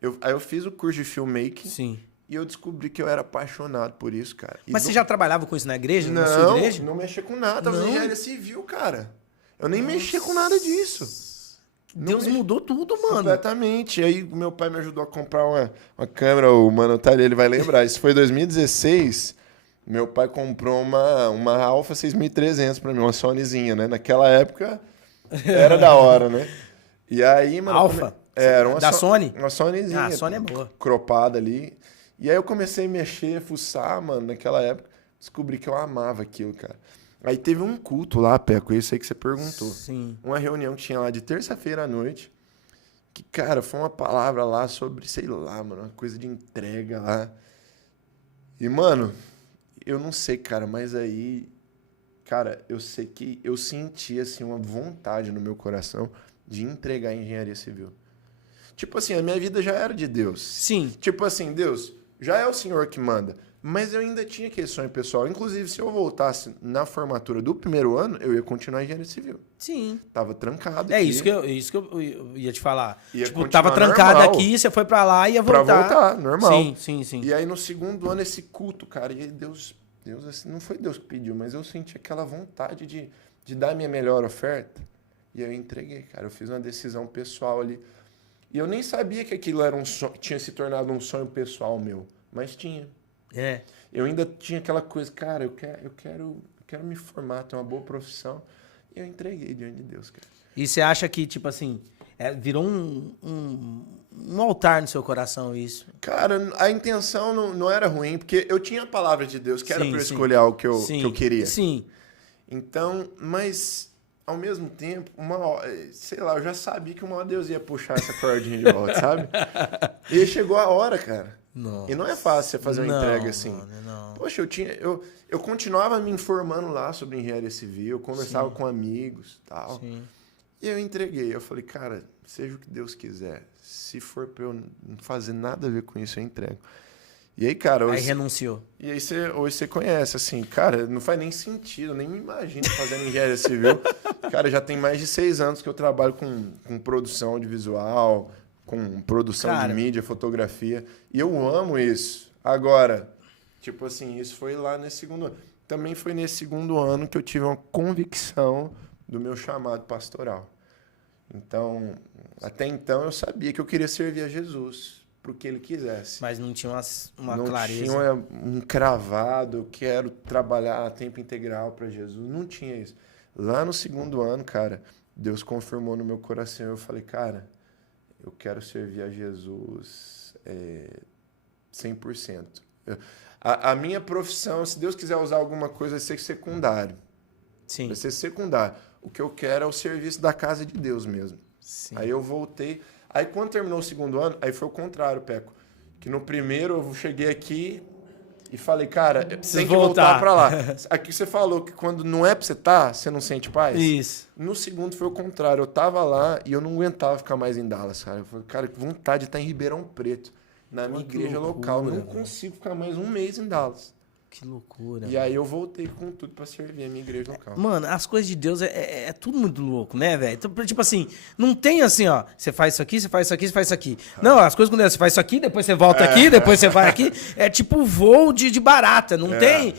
eu fiz o curso de filmmaking. Sim. E eu descobri que eu era apaixonado por isso, cara. Mas você já trabalhava com isso na igreja? Não, na sua igreja? não mexia com nada. Tava na engenharia civil, cara. Eu nem mexia com nada disso. Deus mudou tudo, mano. Completamente. E aí, meu pai me ajudou a comprar uma câmera. O Mano tá ali, ele vai lembrar. Isso foi em 2016. Meu pai comprou uma Alpha 6300 pra mim, uma Sonyzinha, né? Naquela época, era da hora, né? E aí, mano... Alpha? Era uma da Sony? Uma Sonyzinha. A Sony é boa. Cropada ali. E aí eu comecei a mexer, fuçar, mano, naquela época. Descobri que eu amava aquilo, cara. Aí teve um culto lá, Peco, isso aí que você perguntou. Sim. Uma reunião que tinha lá de terça-feira à noite. Que, cara, foi uma palavra lá sobre, sei lá, mano, uma coisa de entrega lá. E, mano, eu não sei, cara, mas aí... Cara, eu sei que eu senti, assim, uma vontade no meu coração de entregar a engenharia civil. Tipo assim, a minha vida já era de Deus. Sim. Tipo assim, Deus, já é o Senhor que manda. Mas eu ainda tinha aquele sonho pessoal. Inclusive, se eu voltasse na formatura do primeiro ano, eu ia continuar em engenharia civil. Sim. Tava trancado É aqui. isso que eu ia te falar. Ia tipo, tava trancado normal. aqui, você foi pra lá e ia voltar. Pra voltar, normal. Sim. E aí, no segundo ano, esse culto, cara, e aí Deus assim, não foi Deus que pediu, mas eu senti aquela vontade de dar a minha melhor oferta. E eu entreguei, cara. Eu fiz uma decisão pessoal ali. E eu nem sabia que aquilo era tinha se tornado um sonho pessoal meu. Mas tinha. É. Eu ainda tinha aquela coisa, cara, eu quero me formar, ter uma boa profissão. E eu entreguei diante de Deus, cara. E você acha que, tipo assim, virou um altar no seu coração isso? Cara, a intenção não era ruim, porque eu tinha a palavra de Deus, que era pra eu escolher algo que eu queria. Sim. Então, mas, ao mesmo tempo, sei lá, eu já sabia que uma hora Deus ia puxar essa cordinha de volta, sabe? E aí chegou a hora, cara. Nossa. E não é fácil você fazer uma entrega assim. Não. Poxa, eu continuava me informando lá sobre engenharia civil, eu conversava com amigos e tal. Sim. E eu entreguei. Eu falei, cara, seja o que Deus quiser. Se for pra eu não fazer nada a ver com isso, eu entrego. E aí, cara... Aí renunciou. E aí hoje você conhece, assim, cara, não faz nem sentido, eu nem me imagino fazendo engenharia civil. Cara, já tem mais de 6 anos que eu trabalho com produção audiovisual, com produção de mídia, fotografia. E eu amo isso. Agora, tipo assim, isso foi lá nesse segundo ano. Também foi nesse segundo ano que eu tive uma convicção do meu chamado pastoral. Então, até então eu sabia que eu queria servir a Jesus para o que ele quisesse. Mas não tinha uma não clareza. Não tinha um cravado, eu quero trabalhar a tempo integral para Jesus. Não tinha isso. Lá no segundo ano, cara, Deus confirmou no meu coração. Eu falei, cara, eu quero servir a Jesus 100%. A minha profissão, se Deus quiser usar alguma coisa, vai ser secundário. Sim. Vai ser secundário. O que eu quero é o serviço da casa de Deus mesmo. Sim. Aí eu voltei. Aí quando terminou o segundo ano, aí foi o contrário, Peco. Que no primeiro eu cheguei aqui, e falei, cara, Preciso tem que voltar pra lá. Aqui você falou que quando não é pra você estar, você não sente paz. Isso. No segundo foi o contrário. Eu tava lá e eu não aguentava ficar mais em Dallas, cara. Eu falei, cara, que vontade de estar em Ribeirão Preto, na minha igreja local. Eu não consigo ficar mais um mês em Dallas. Que loucura. E aí eu voltei com tudo pra servir a minha igreja local. Mano, as coisas de Deus é tudo muito louco, né, velho? Tipo assim, não tem assim, ó, você faz isso aqui, você faz isso aqui, você faz isso aqui. Não, as coisas com Deus, você faz isso aqui, depois você volta aqui, depois você vai aqui. É tipo voo de barata, não tem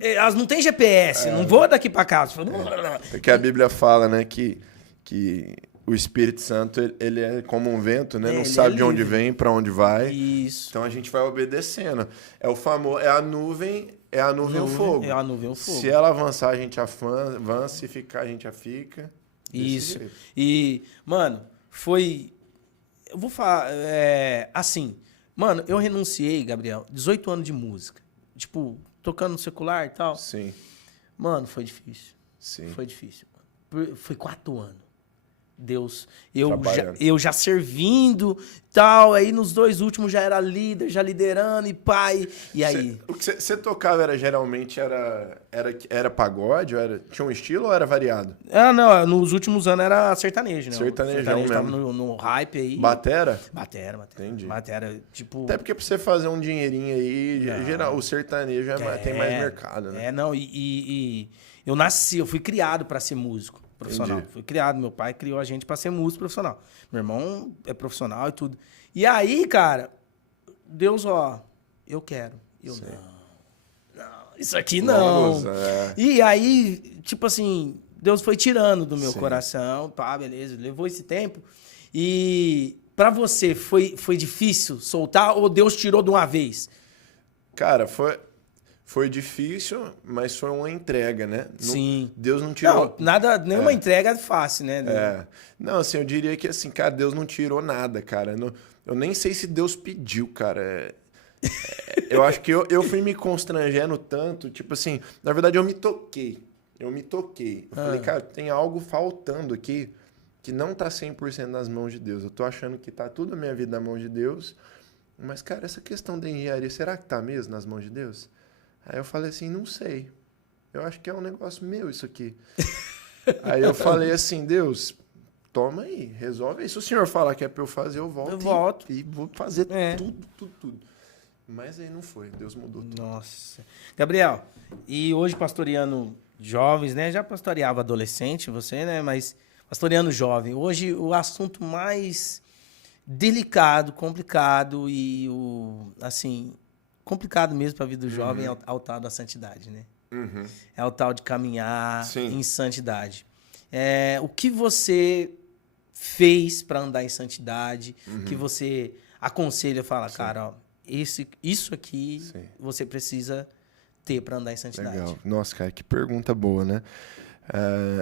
elas não tem GPS, não voa daqui pra cá. É que a Bíblia fala, né, que o Espírito Santo, ele é como um vento, né? Não sabe de onde vem, para onde vai. Isso. Então a gente vai obedecendo. É o famoso, é a nuvem e o fogo. É a nuvem e o fogo. Se ela avançar, a gente avança, se ficar, a gente já fica. Isso. E, mano, eu vou falar, assim, mano, eu renunciei, Gabriel, 18 anos de música. Tipo, tocando no secular e tal. Sim. Mano, foi difícil. Sim. Foi difícil. Foi 4 anos. Deus, Trabalhando. eu já servindo, tal, aí nos 2 últimos já era líder, já liderando e pai, e aí... O que você tocava geralmente era pagode? Tinha um estilo ou era variado? Não, nos últimos anos era sertanejo, né? Sertanejão mesmo. Tava no hype aí. Batera? Batera. Entendi. Batera, tipo... Até porque pra você fazer um dinheirinho aí, geral, o sertanejo tem mais mercado, né? E eu fui criado pra ser músico profissional. Entendi. Fui criado, meu pai criou a gente pra ser músico profissional. Meu irmão é profissional e tudo. E aí, cara, Deus, eu quero. Não, isso aqui não. Nossa, E aí, tipo assim, Deus foi tirando do meu coração, pá, beleza, levou esse tempo. E pra você, foi difícil soltar ou Deus tirou de uma vez? Cara, foi difícil, mas foi uma entrega, né? Sim. Deus não tirou... Nenhuma entrega é fácil, né? Não, assim, eu diria que, assim, cara, Deus não tirou nada, cara. Eu nem sei se Deus pediu, cara. Eu acho que eu fui me constrangendo tanto, tipo assim, na verdade eu me toquei. Eu falei, cara, tem algo faltando aqui que não tá 100% nas mãos de Deus. Eu tô achando que tá tudo a minha vida nas mãos de Deus, mas, cara, essa questão da engenharia, será que tá mesmo nas mãos de Deus? Aí eu falei assim, não sei. Eu acho que é um negócio meu isso aqui. Aí eu falei assim, Deus, toma aí, resolve aí. Se o senhor falar que é pra eu fazer, eu volto. Eu volto. E vou fazer tudo. Mas aí não foi, Deus mudou tudo. Nossa. Gabriel, e hoje pastoreando jovens, né? Já pastoreava adolescente, você, né? Mas pastoreando jovem. Hoje o assunto mais delicado, complicado e complicado mesmo para a vida do jovem é o tal da santidade, né? Uhum. É o tal de caminhar Sim. em santidade. O que você fez para andar em santidade? Que você aconselha, fala, cara, isso aqui você precisa ter para andar em santidade. Legal. Nossa, cara, que pergunta boa, né?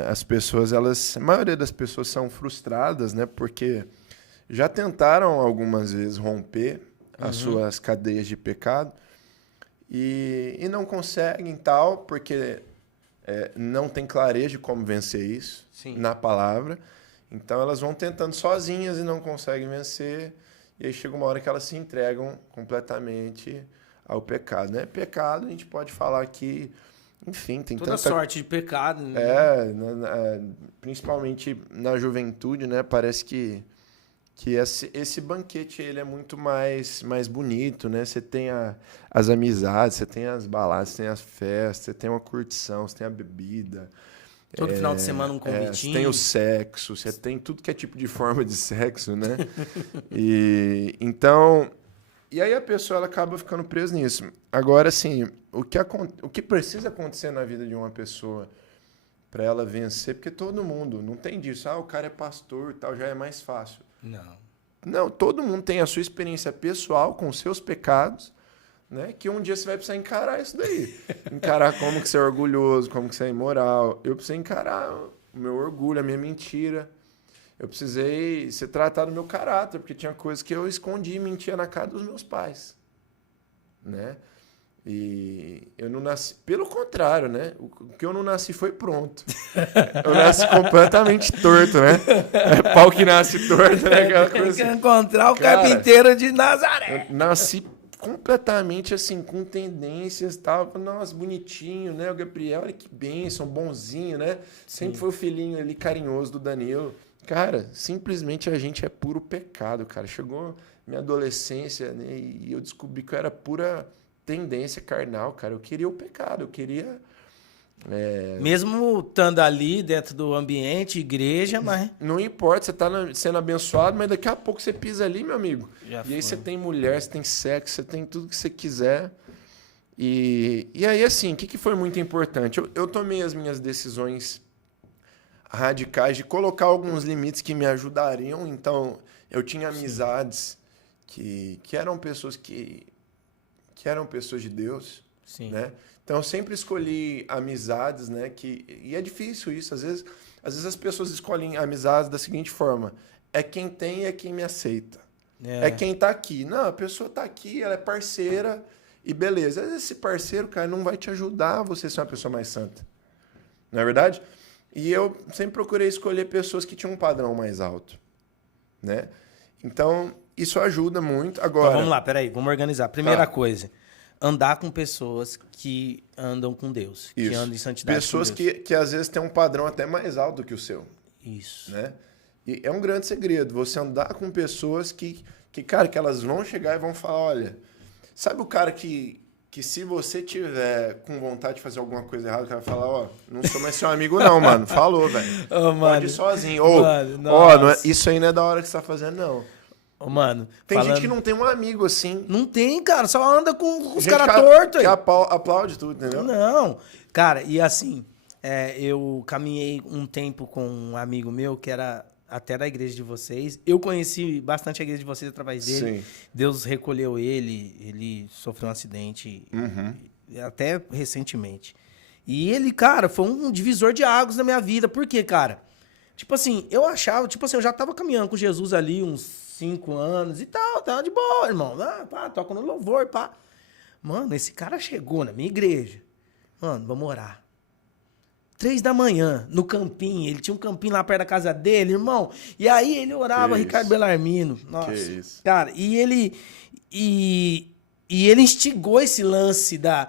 As pessoas, a maioria das pessoas são frustradas, né? Porque já tentaram algumas vezes romper as suas cadeias de pecado e não conseguem tal, porque não tem clareza de como vencer isso na palavra. Então elas vão tentando sozinhas e não conseguem vencer. E aí chega uma hora que elas se entregam completamente ao pecado, né? Pecado, a gente pode falar que, enfim, tem toda tanta sorte de pecado, né? Principalmente na juventude, né? Parece que esse banquete ele é muito mais bonito, né? Você tem as amizades, você tem as baladas, você tem as festas, você tem uma curtição, você tem a bebida. Todo final de semana um convitinho. Você tem o sexo, você tem tudo que é tipo de forma de sexo, né? E aí a pessoa ela acaba ficando presa nisso. Agora, assim, o que precisa acontecer na vida de uma pessoa para ela vencer, porque todo mundo, não tem disso, o cara é pastor e tal, já é mais fácil. Não, todo mundo tem a sua experiência pessoal com os seus pecados, né? Que um dia você vai precisar encarar isso daí. Encarar como que você é orgulhoso, como que você é imoral. Eu precisei encarar o meu orgulho, a minha mentira. Eu precisei ser tratado do meu caráter, porque tinha coisas que eu escondi e mentia na cara dos meus pais, né? E eu não nasci... Pelo contrário, né? O que eu não nasci foi pronto. Eu nasci completamente torto, né? Pau que nasce torto, né? Aquela Tem coisa que assim. encontrar o carpinteiro de Nazaré. Eu nasci completamente assim, com tendências e tal. Nossa, bonitinho, né? O Gabriel, olha que bênção, bonzinho, né? Sempre foi o filhinho ali carinhoso do Danilo. Cara, simplesmente a gente é puro pecado, cara. Chegou minha adolescência, né? E eu descobri que eu era pura tendência carnal, cara. Eu queria o pecado, eu queria... Mesmo estando ali dentro do ambiente, igreja, mas... Não importa, você tá sendo abençoado, mas daqui a pouco você pisa ali, meu amigo. E aí você tem mulher, você tem sexo, você tem tudo que você quiser. E aí, assim, o que foi muito importante? Eu tomei as minhas decisões radicais de colocar alguns limites que me ajudariam. Então, eu tinha amizades que eram pessoas que eram pessoas de Deus, né? Então, eu sempre escolhi amizades, né? E é difícil isso. Às vezes as pessoas escolhem amizades da seguinte forma. É quem tem e é quem me aceita. É quem tá aqui. Não, a pessoa tá aqui, ela é parceira e beleza. Às vezes esse parceiro, cara, não vai te ajudar a você ser uma pessoa mais santa. Não é verdade? E eu sempre procurei escolher pessoas que tinham um padrão mais alto, né? Então, isso ajuda muito. Agora... Então, vamos lá, peraí, vamos organizar. Primeira coisa... Andar com pessoas que andam com Deus, que andam em santidade pessoas com Deus. que às vezes têm um padrão até mais alto que o seu. Isso. Né? E é um grande segredo, você andar com pessoas que, cara, que elas vão chegar e vão falar, olha, sabe o cara que se você tiver com vontade de fazer alguma coisa errada, o cara vai falar, ó, não sou mais seu amigo não, mano. Falou, velho. Pode ir sozinho. Ou, ó, isso aí não é da hora que você tá fazendo, não. Mano, tem gente que não tem um amigo assim. Não tem, cara. Só anda com os caras tortos. Que aplaude tudo, entendeu? Não. Cara, e assim, eu caminhei um tempo com um amigo meu que era até da igreja de vocês. Eu conheci bastante a igreja de vocês através dele. Sim. Deus recolheu ele sofreu um acidente até recentemente. E ele, cara, foi um divisor de águas na minha vida. Por quê, cara? Tipo assim, eu achava, eu já tava caminhando com Jesus ali uns 5 anos e tal, tava de boa, irmão. Toca no louvor, pá. Mano, esse cara chegou na minha igreja. Mano, vamos orar. 3 da manhã, no campinho. Ele tinha um campinho lá perto da casa dele, irmão. E aí ele orava, Ricardo Belarmino. Nossa. Que isso. Cara, e ele instigou esse lance da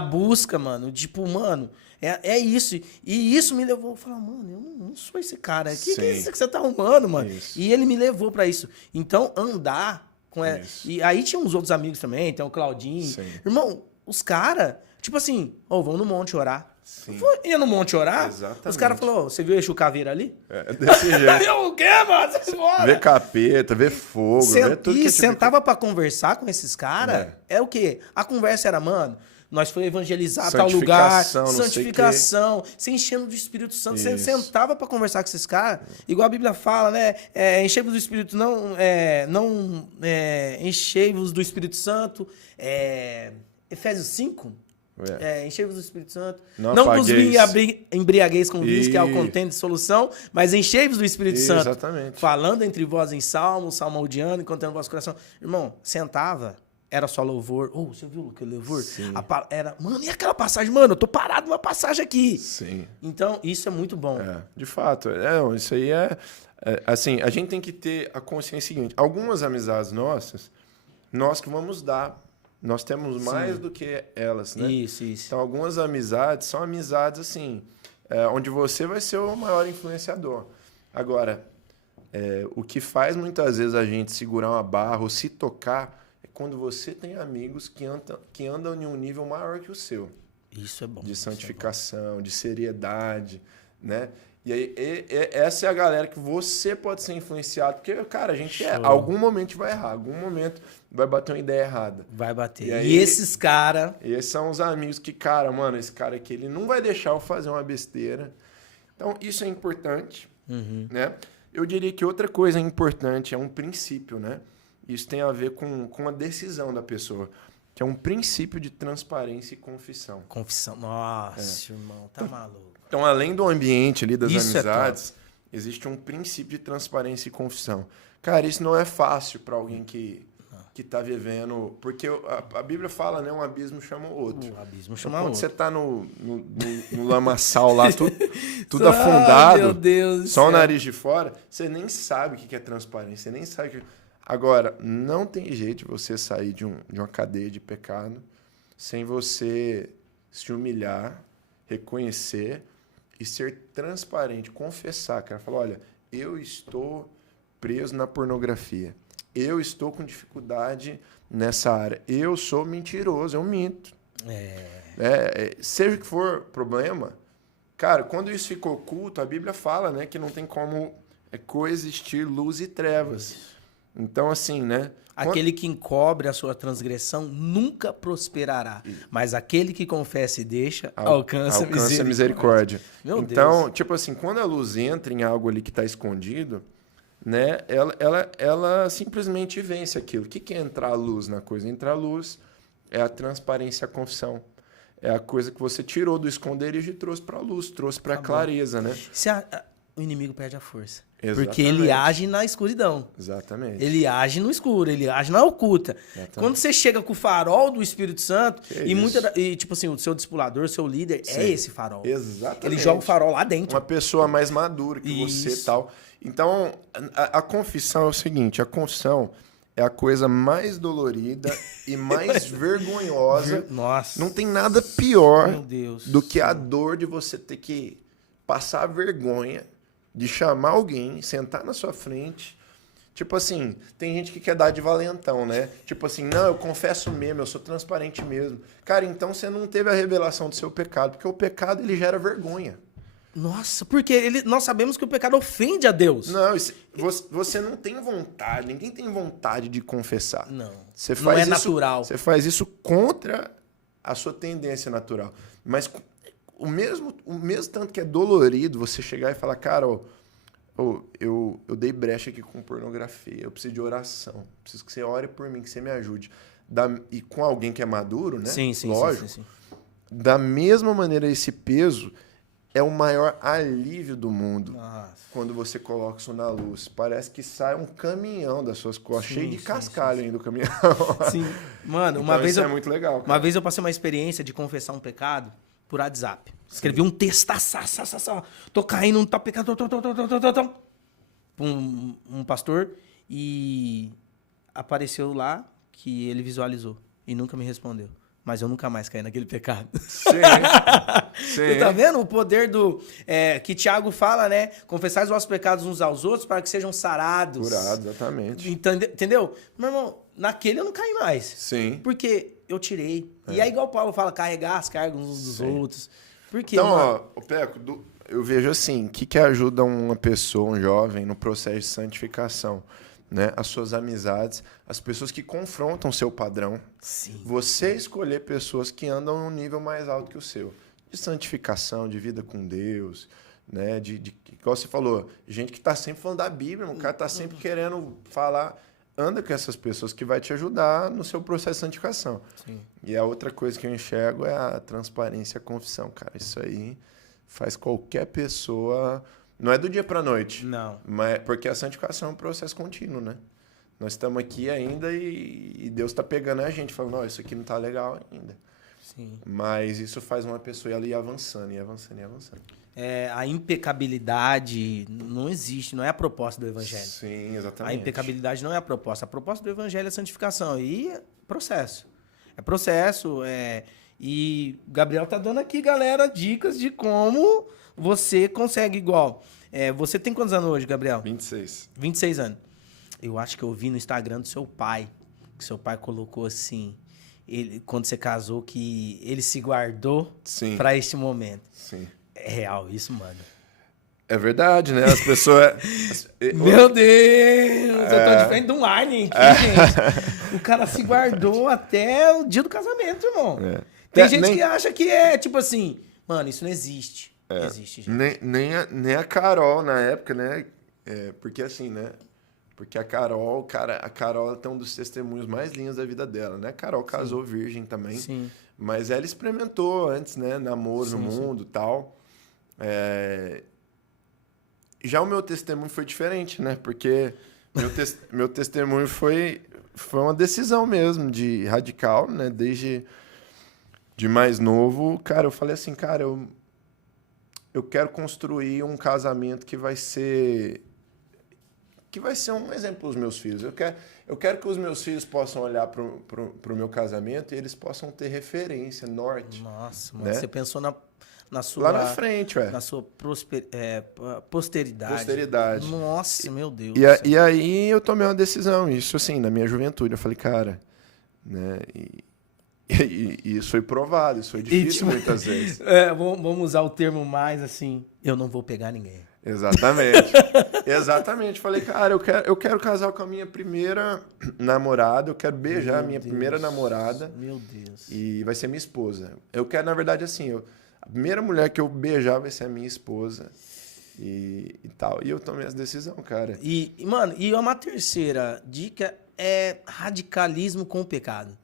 busca, mano. Tipo, mano... É isso. E isso me levou a falar, mano, eu não sou esse cara. O que é isso que você tá arrumando, mano? Isso. E ele me levou pra isso. Então, andar com ela. E aí tinha uns outros amigos também, tem o Claudinho. Sim. Irmão, os caras, tipo assim, vamos no monte orar. Sim. Ia no monte orar, exatamente. Os caras falaram, você viu o Exu Caveira ali? Desse jeito. Eu o quê, mano? Vê capeta, vê fogo, vê tudo que sentava pra conversar com esses caras, é o quê? A conversa era, mano... Nós foi evangelizar tal lugar, santificação, se enchendo do Espírito Santo. Você sentava para conversar com esses caras, igual a Bíblia fala, né? Enchei-vos do Espírito, enchei-vos do Espírito Santo. Efésios 5. Enchei-vos do Espírito Santo. Não vos embriagueis com vinho, que é o contento de solução, mas enchei-vos do Espírito Santo. Exatamente. Falando entre vós em salmos, salmodiando, contando o vosso coração. Irmão, sentava. Era só louvor. Você viu aquele louvor? Mano, e aquela passagem? Mano, eu tô parado numa passagem aqui. Sim. Então, isso é muito bom. De fato. Isso aí assim, a gente tem que ter a consciência seguinte. Algumas amizades nossas, nós que vamos dar. Nós temos mais do que elas, né? Isso. Então, algumas amizades são amizades, assim, onde você vai ser o maior influenciador. Agora, o que faz muitas vezes a gente segurar uma barra ou se tocar... quando você tem amigos que andam em um nível maior que o seu. Isso é bom. De santificação, de seriedade, né? E aí, essa é a galera que você pode ser influenciado, porque, cara, a gente algum momento vai errar, algum momento vai bater uma ideia errada. Vai bater. E esses caras... Esses são os amigos que, cara, mano, esse cara aqui, ele não vai deixar eu fazer uma besteira. Então, isso é importante, né? Eu diria que outra coisa importante é um princípio, né? Isso tem a ver com a decisão da pessoa, que é um princípio de transparência e confissão. Confissão. Nossa, irmão, tá maluco. Então, além do ambiente ali das amizades, existe um princípio de transparência e confissão. Cara, isso não é fácil para alguém que tá vivendo... Porque a Bíblia fala, né? Um abismo chama o outro. Quando você tá no lamaçal lá, tudo afundado, meu Deus do só céu. o nariz de fora, você nem sabe o que é transparência, você nem sabe o que... Agora, não tem jeito de você sair de uma cadeia de pecado sem você se humilhar, reconhecer e ser transparente, confessar, cara. Falar, olha, eu estou preso na pornografia. Eu estou com dificuldade nessa área. Eu sou mentiroso, eu minto. Seja o que for problema, cara, quando isso ficou oculto, a Bíblia fala, né, que não tem como coexistir luz e trevas. Então, assim, né? Aquele que encobre a sua transgressão nunca prosperará, mas aquele que confessa e deixa alcança misericórdia. Meu então, Deus. Tipo assim, quando a luz entra em algo ali que está escondido, né? Ela simplesmente vence aquilo. O que é entrar a luz na coisa? Entrar a luz é a transparência, a confissão. É a coisa que você tirou do esconderijo e trouxe para a luz, trouxe para a clareza, né? O inimigo perde a força. Exatamente. Porque ele age na escuridão. Exatamente. Ele age no escuro, ele age na oculta. Exatamente. Quando você chega com o farol do Espírito Santo, tipo assim, o seu discipulador, o seu líder, é esse farol. Exatamente. Ele joga o farol lá dentro. Uma pessoa mais madura que você e tal. Então, a confissão é o seguinte, a confissão é a coisa mais dolorida e mais vergonhosa. Nossa. Não tem nada pior Meu Deus. do que a dor de você ter que passar vergonha de chamar alguém, sentar na sua frente. Tipo assim, tem gente que quer dar de valentão, né? Tipo assim, não, eu confesso mesmo, eu sou transparente mesmo. Cara, então você não teve a revelação do seu pecado, porque o pecado ele gera vergonha. Nossa, porque nós sabemos que o pecado ofende a Deus. Não, você não tem vontade, ninguém tem vontade de confessar. Não, você faz não é isso, natural. Você faz isso contra a sua tendência natural. Mas o mesmo tanto que é dolorido você chegar e falar, cara, eu dei brecha aqui com pornografia, eu preciso de oração, preciso que você ore por mim, que você me ajude. E com alguém que é maduro, né? Sim. Lógico. Sim. Da mesma maneira, esse peso é o maior alívio do mundo. Nossa. Quando você coloca isso na luz. Parece que sai um caminhão das suas costas, cheio de cascalho ainda o caminhão. Sim. Mano, então, isso é muito legal, cara. Uma vez eu passei uma experiência de confessar um pecado por WhatsApp. Escrevi um texto, tô caindo, não tá pecado, um pastor, e apareceu lá que ele visualizou e nunca me respondeu. Mas eu nunca mais caí naquele pecado. Sim. Você tá vendo o poder que Tiago fala, né? Confessai os vossos pecados uns aos outros para que sejam sarados. Curados, exatamente. Entendeu? Meu irmão, naquele eu não caí mais. Sim. Porque eu tirei. E é igual o Paulo fala, carregar as cargas uns dos outros. Porque, então, Peco, eu vejo assim, o que ajuda uma pessoa, um jovem, no processo de santificação? Né? As suas amizades, as pessoas que confrontam o seu padrão. Sim. Você escolher pessoas que andam num nível mais alto que o seu. De santificação, de vida com Deus, né? Igual você falou, gente que está sempre falando da Bíblia, o cara está sempre querendo falar. Anda com essas pessoas que vai te ajudar no seu processo de santificação. Sim. E a outra coisa que eu enxergo é a transparência e a confissão, cara. Isso aí faz qualquer pessoa... Não é do dia para a noite. Não. Mas porque a santificação é um processo contínuo, né? Nós estamos aqui ainda e Deus está pegando a gente, falando, não, isso aqui não está legal ainda. Sim. Mas isso faz uma pessoa ela ir avançando, e avançando, e avançando. A impecabilidade não existe, não é a proposta do Evangelho. Sim, exatamente. A impecabilidade não é a proposta. A proposta do Evangelho é a santificação. E é processo. E o Gabriel tá dando aqui, galera, dicas de como você consegue igual. Você tem quantos anos hoje, Gabriel? 26. 26 anos. Eu acho que eu vi no Instagram do seu pai, que seu pai colocou assim, quando você casou, que ele se guardou para este momento. Sim. É real isso, mano. É verdade, né? As pessoas... Meu Deus! Eu tô diferente de um Arlen aqui, gente. O cara se guardou até o dia do casamento, irmão. Tem gente que acha que é tipo assim, mano, isso não existe. Não existe, gente. Nem a Carol na época, né? Porque assim, né? Porque a Carol tem um dos testemunhos mais lindos da vida dela, né? A Carol casou virgem também. Sim. Mas ela experimentou antes, né? Namoro no mundo e tal. Já o meu testemunho foi diferente, né? Porque meu testemunho foi uma decisão mesmo, de radical, né? Desde de mais novo, cara, eu falei assim, cara, eu quero construir um casamento que vai ser que vai ser um exemplo para os meus filhos. Eu quero que os meus filhos possam olhar pro meu casamento e eles possam ter referência, norte. Nossa, mano, né? você pensou na sua... Lá na frente, ué. Na sua posteridade. Posteridade. Nossa, meu Deus. E aí eu tomei uma decisão, isso assim, na minha juventude. Eu falei, cara, né? E isso foi provado, isso foi difícil muitas vezes. Vamos usar o termo mais assim, eu não vou pegar ninguém. Exatamente. Exatamente. Falei, cara, eu quero casar com a minha primeira namorada, eu quero beijar a minha primeira namorada. Meu Deus. E vai ser minha esposa. Eu quero, na verdade, assim, a primeira mulher que eu beijar vai ser a minha esposa. E tal. E eu tomei essa decisão, cara. Mano, e uma terceira dica é radicalismo com o pecado.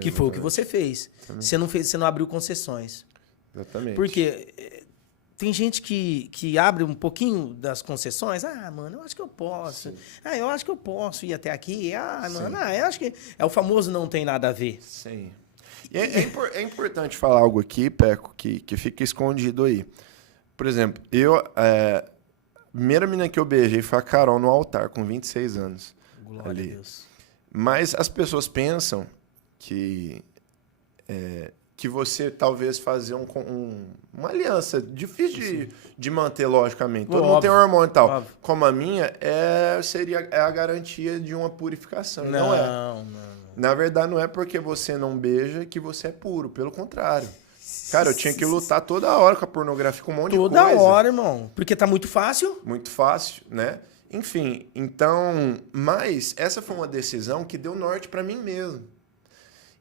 Que foi o que você fez. Você não abriu concessões. Exatamente. Porque tem gente que abre um pouquinho das concessões. Ah, mano, eu acho que eu posso. Sim. Ah, eu acho que eu posso ir até aqui. Ah, mano, eu acho que... É o famoso não tem nada a ver. Sim. E é importante falar algo aqui, Peco, que fica escondido aí. Por exemplo, a primeira menina que eu beijei foi a Carol no altar, com 26 anos. Glória a Deus. Mas as pessoas pensam que você talvez fazer uma aliança difícil de manter, logicamente. Todo mundo tem um hormônio e tal. Óbvio. Como a minha, seria a garantia de uma purificação. Não é. Não. Na verdade, não é porque você não beija que você é puro. Pelo contrário. Cara, eu tinha que lutar toda hora com a pornografia, com um monte de coisa. Toda hora, irmão. Porque tá muito fácil. Muito fácil, né? Enfim, então... Mas essa foi uma decisão que deu norte pra mim mesmo.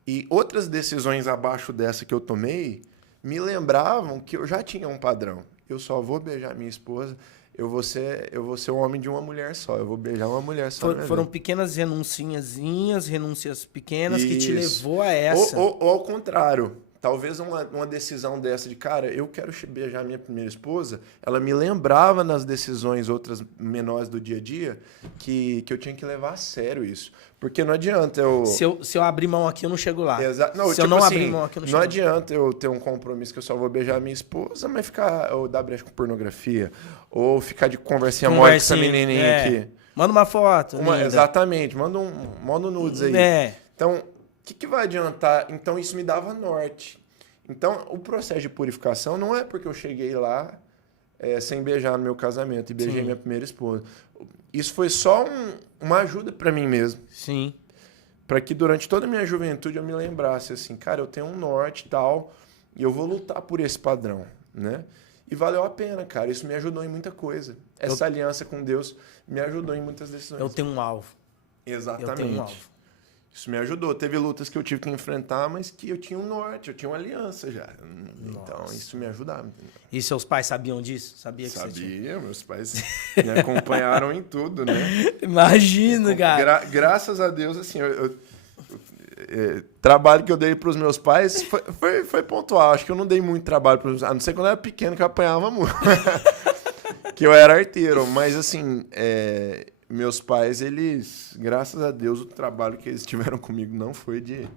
E outras decisões abaixo dessa que eu tomei me lembravam que eu já tinha um padrão. Eu só vou beijar minha esposa, eu vou ser o homem de uma mulher só, eu vou beijar uma mulher só. Foram pequenas renúncias pequenas que te levou a essa. Ou ao contrário. Talvez uma decisão dessa de, cara, eu quero beijar minha primeira esposa, ela me lembrava nas decisões outras menores do dia a dia que eu tinha que levar a sério isso. Porque não adianta eu... Se eu abrir mão aqui, eu não chego lá. Não, se eu não abrir mão aqui, eu não chego lá. Não adianta eu ter um compromisso que eu só vou beijar minha esposa, mas ou dar brecha com pornografia, ou ficar de conversinha mole com essa menininha aqui. Manda uma foto. Exatamente, manda um nudes aí. Então... O que vai adiantar? Então, isso me dava norte. Então, o processo de purificação não é porque eu cheguei lá sem beijar no meu casamento e beijei minha primeira esposa. Isso foi só uma ajuda para mim mesmo. Sim. Para que durante toda a minha juventude eu me lembrasse assim, cara, eu tenho um norte e tal, e eu vou lutar por esse padrão, né? E valeu a pena, cara. Isso me ajudou em muita coisa. Essa aliança com Deus me ajudou em muitas decisões. Eu tenho um alvo. Exatamente. Eu tenho um alvo. Isso me ajudou. Teve lutas que eu tive que enfrentar, mas que eu tinha um norte, eu tinha uma aliança já. Então, isso me ajudava. E seus pais sabiam disso? Sabia, meus pais me acompanharam em tudo, né? Imagino, cara. Graças a Deus, assim, trabalho que eu dei para os meus pais foi pontual. Acho que eu não dei muito trabalho para os... A não ser quando eu era pequeno, que eu apanhava muito. Que eu era arteiro. Mas, assim... Meus pais, eles, graças a Deus, o trabalho que eles tiveram comigo não foi de...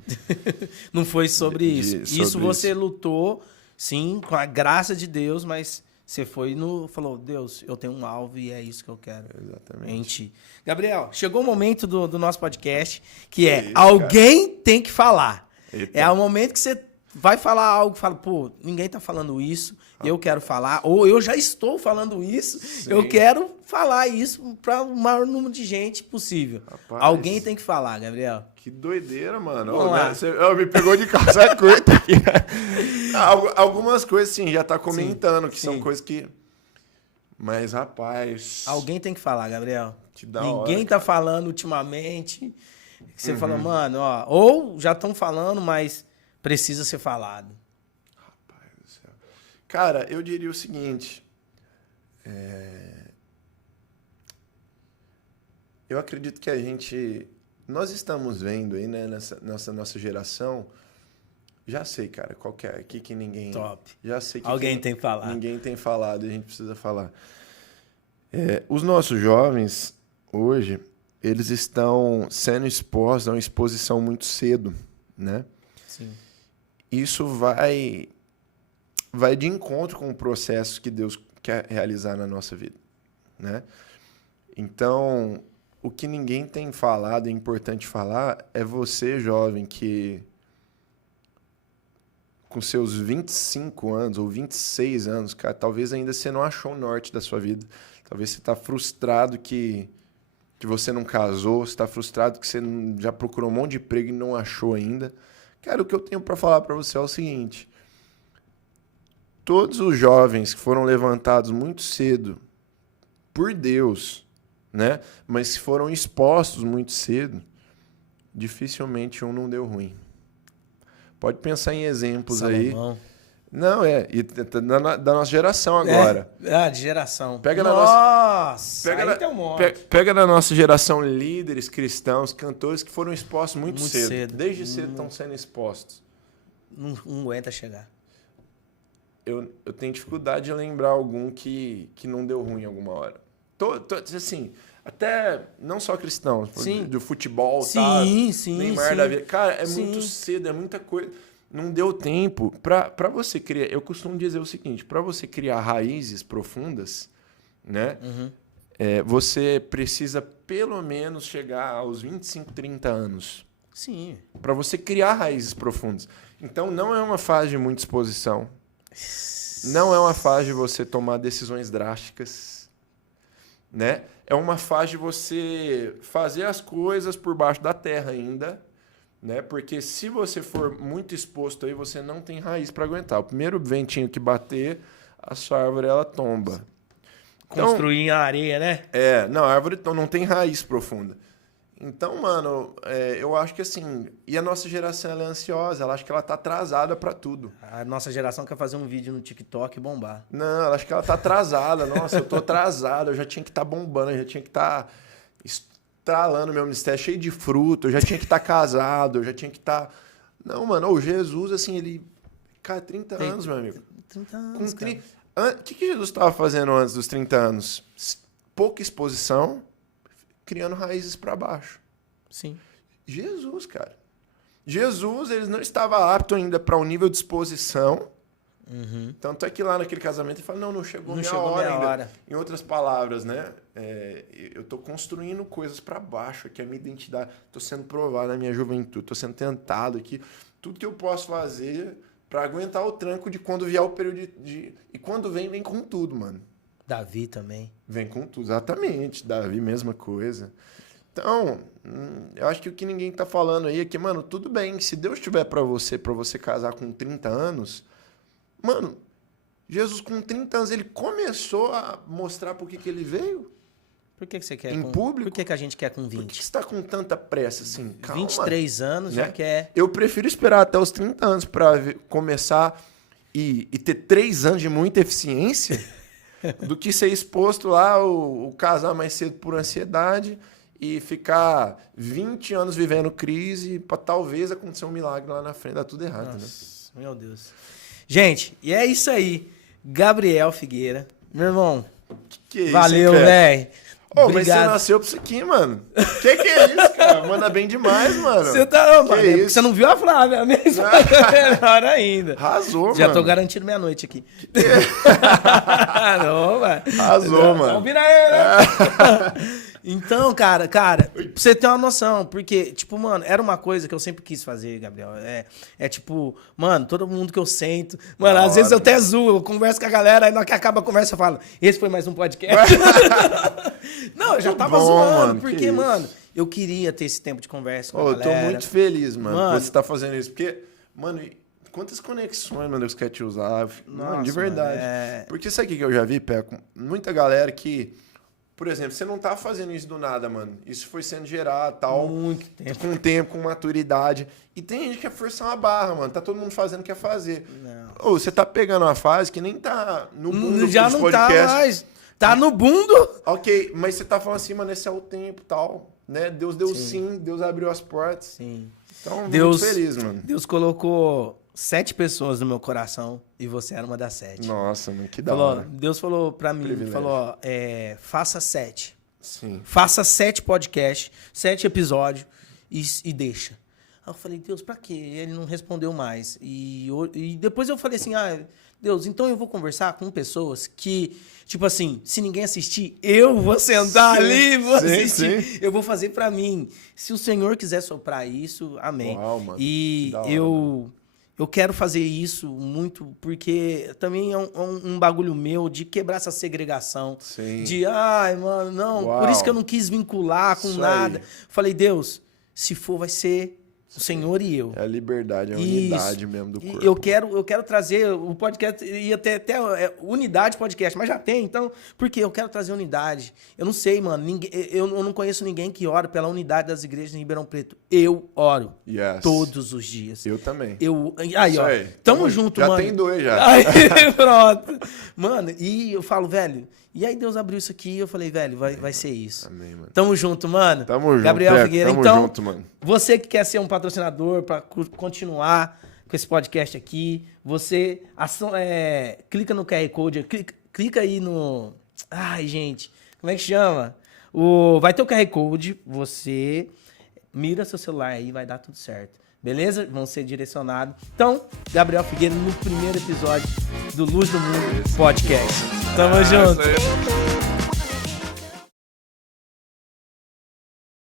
Não foi sobre isso. Isso você lutou, sim, com a graça de Deus, mas você falou, Deus, eu tenho um alvo e é isso que eu quero. Exatamente. Em ti. Gabriel, chegou o momento do nosso podcast, que é alguém tem que falar. Eita. É o momento que você vai falar algo, fala, pô, ninguém tá falando isso, eu quero falar, ou eu já estou falando isso, eu quero falar isso para o maior número de gente possível. Rapaz, alguém tem que falar, Gabriel. Que doideira, mano. Você me pegou de calça curta aqui. Algumas coisas, sim, já tá comentando, que são coisas que... Mas, rapaz... Alguém tem que falar, Gabriel. Ninguém tá falando ultimamente. Você fala, mano, ou já estão falando, mas precisa ser falado. Rapaz do céu. Cara, eu diria o seguinte. Eu acredito que nós estamos vendo aí, né, nessa nossa geração. Já sei, cara, qual que é aqui que ninguém... Top. Já sei que alguém tem que falar. Ninguém tem falado e a gente precisa falar. Os nossos jovens, hoje, eles estão sendo expostos a uma exposição muito cedo, né? Sim. Isso vai de encontro com o processo que Deus quer realizar na nossa vida, né? Então, o que ninguém tem falado, é importante falar, é você, jovem, que com seus 25 anos ou 26 anos, cara, talvez ainda você não achou o norte da sua vida. Talvez você está frustrado que você não casou, você está frustrado que você já procurou um monte de emprego e não achou ainda. Cara, o que eu tenho para falar para você é o seguinte: todos os jovens que foram levantados muito cedo por Deus, né, mas que foram expostos muito cedo, dificilmente um não deu ruim. Pode pensar em exemplos Salomão. aí. Não, e da nossa geração agora. De geração. Pega Nossa, pega aí tem um monte. Pega na nossa geração líderes cristãos, cantores que foram expostos muito cedo. Desde cedo estão sendo expostos. Não aguenta chegar. Eu tenho dificuldade de lembrar algum que não deu ruim alguma hora. Assim, até não só cristãos, do futebol, sim, Neymar da vida. Cara, é muito cedo, é muita coisa. Não deu tempo para você criar. Eu costumo dizer o seguinte: para você criar raízes profundas, né? Você precisa pelo menos chegar aos 25, 30 anos. Sim. Para você criar raízes profundas. Então não é uma fase de muita exposição. Não é uma fase de você tomar decisões drásticas, né? É uma fase de você fazer as coisas por baixo da terra ainda, né? Porque se você for muito exposto aí, você não tem raiz para aguentar. O primeiro ventinho que bater, a sua árvore ela tomba. Construir em areia, né? Não, a árvore não tem raiz profunda. Então, mano, eu acho que assim... E a nossa geração, ela é ansiosa, ela acha que ela tá atrasada pra tudo. A nossa geração quer fazer um vídeo no TikTok e bombar. Não, ela acha que ela tá atrasada. Nossa, eu tô atrasado, eu já tinha que estar bombando, eu já tinha que estar estralando meu mistério, cheio de fruto, eu já tinha que estar casado, eu já tinha que estar... Não, mano, o Jesus, assim, ele... Cara, 30 anos, meu amigo. 30 anos, Com 30... O que Jesus estava fazendo antes dos 30 anos? Pouca exposição... criando raízes para baixo. Sim. Jesus, cara. Jesus, ele não estava apto ainda para um nível de exposição. Tanto é que lá naquele casamento ele fala, não chegou minha hora ainda. Em outras palavras, né? Eu estou construindo coisas para baixo aqui, a minha identidade. Estou sendo provado na minha juventude, estou sendo tentado aqui. Tudo que eu posso fazer para aguentar o tranco de quando vier o período de... E quando vem com tudo, mano. Davi também. Vem com tudo, exatamente. Davi, mesma coisa. Então, eu acho que o que ninguém tá falando aí é que, mano, tudo bem, se Deus tiver pra você casar com 30 anos, mano, Jesus com 30 anos, ele começou a mostrar por que ele veio. Por que você quer em público? Por que a gente quer com 20? Por que você tá com tanta pressa, assim? Calma, 23 anos, né? já quer. Eu prefiro esperar até os 30 anos pra começar e ter 3 anos de muita eficiência do que ser exposto lá, o casar mais cedo por ansiedade e ficar 20 anos vivendo crise para talvez acontecer um milagre lá na frente. Dá tudo errado, Nossa, né? Meu Deus. Gente, e é isso aí. Gabriel Figueira. Meu irmão, que é isso, valeu, velho. Ô, mas você nasceu pra isso aqui, mano. Que é isso, cara? Manda bem demais, mano. Você tá... Que mano, é isso? Você não viu a Flávia mesmo? Melhor ainda. Arrasou, Já mano. tô garantindo meia-noite aqui. Não, mano. Arrasou, mano. Combina aí, né? Então, cara, pra você ter uma noção, porque, tipo, mano, era uma coisa que eu sempre quis fazer, Gabriel. É tipo, mano, todo mundo que eu sento. Mano, às vezes eu até zoo, eu converso com a galera, aí na hora que acaba a conversa eu falo, esse foi mais um podcast. Não, eu já tava zoando, mano, porque, mano, eu queria ter esse tempo de conversa com a eu galera. tô muito feliz, mano, por você tá fazendo isso. Porque, mano, quantas conexões, meu Deus, quer te usar. Nossa, mano, de verdade. Mano, Porque sabe o que eu já vi, Peco? Muita galera que... Por exemplo, você não tá fazendo isso do nada, mano. Isso foi sendo gerado, tal. Muito tempo. Com tempo, com maturidade. E tem gente que quer forçar uma barra, mano. Tá todo mundo fazendo o que quer fazer. Não. Ou você tá pegando uma fase que nem tá no mundo já dos não podcasts. tá mais. Tá no bundo. Ok, mas você tá falando assim, mano, esse é o tempo, tal. Né? Deus deu sim, Deus abriu as portas. Sim. Então, Deus, muito feliz, mano. Deus colocou 7 pessoas no meu coração e você era uma das 7. Nossa, mano, que da Falou, hora. Deus falou pra mim, Privilégio. falou, faça 7. Sim. Faça 7 podcasts, 7 episódios e deixa. Aí eu falei, Deus, pra quê? Ele não respondeu mais. E depois eu falei assim, Deus, então eu vou conversar com pessoas que, tipo assim, se ninguém assistir, eu vou sentar ali, vou assistir. Sim. Eu vou fazer pra mim. Se o Senhor quiser soprar isso, amém. Uau, mano. E eu quero fazer isso muito, porque também é um bagulho meu de quebrar essa segregação. Sim. De, mano, não, por isso que eu não quis vincular com nada. Falei, Deus, se for, vai ser o Senhor e eu. É a liberdade, é a unidade mesmo do corpo. Eu quero trazer, o podcast ia ter até unidade podcast, mas já tem, então, porque eu quero trazer unidade. Eu não sei, mano, eu não conheço ninguém que ora pela unidade das igrejas em Ribeirão Preto. Eu oro todos os dias. Eu também. Aí, ó, tamo junto, já mano. Já tem 2 já. Aí, pronto. Mano, e eu falo, velho, e aí Deus abriu isso aqui e eu falei, velho, vai ser isso. Amém, mano. Tamo junto, mano. Tamo junto. Gabriel Figueira. Tamo então, junto, mano. Você que quer ser um patrocinador para continuar com esse podcast aqui, você clica no QR Code, clica aí no... Ai, gente, como é que chama? Vai ter o QR Code, você mira seu celular aí, vai dar tudo certo. Beleza? Vão ser direcionados. Então, Gabriel Figueira no primeiro episódio do Luz do Mundo Podcast. Tamo junto.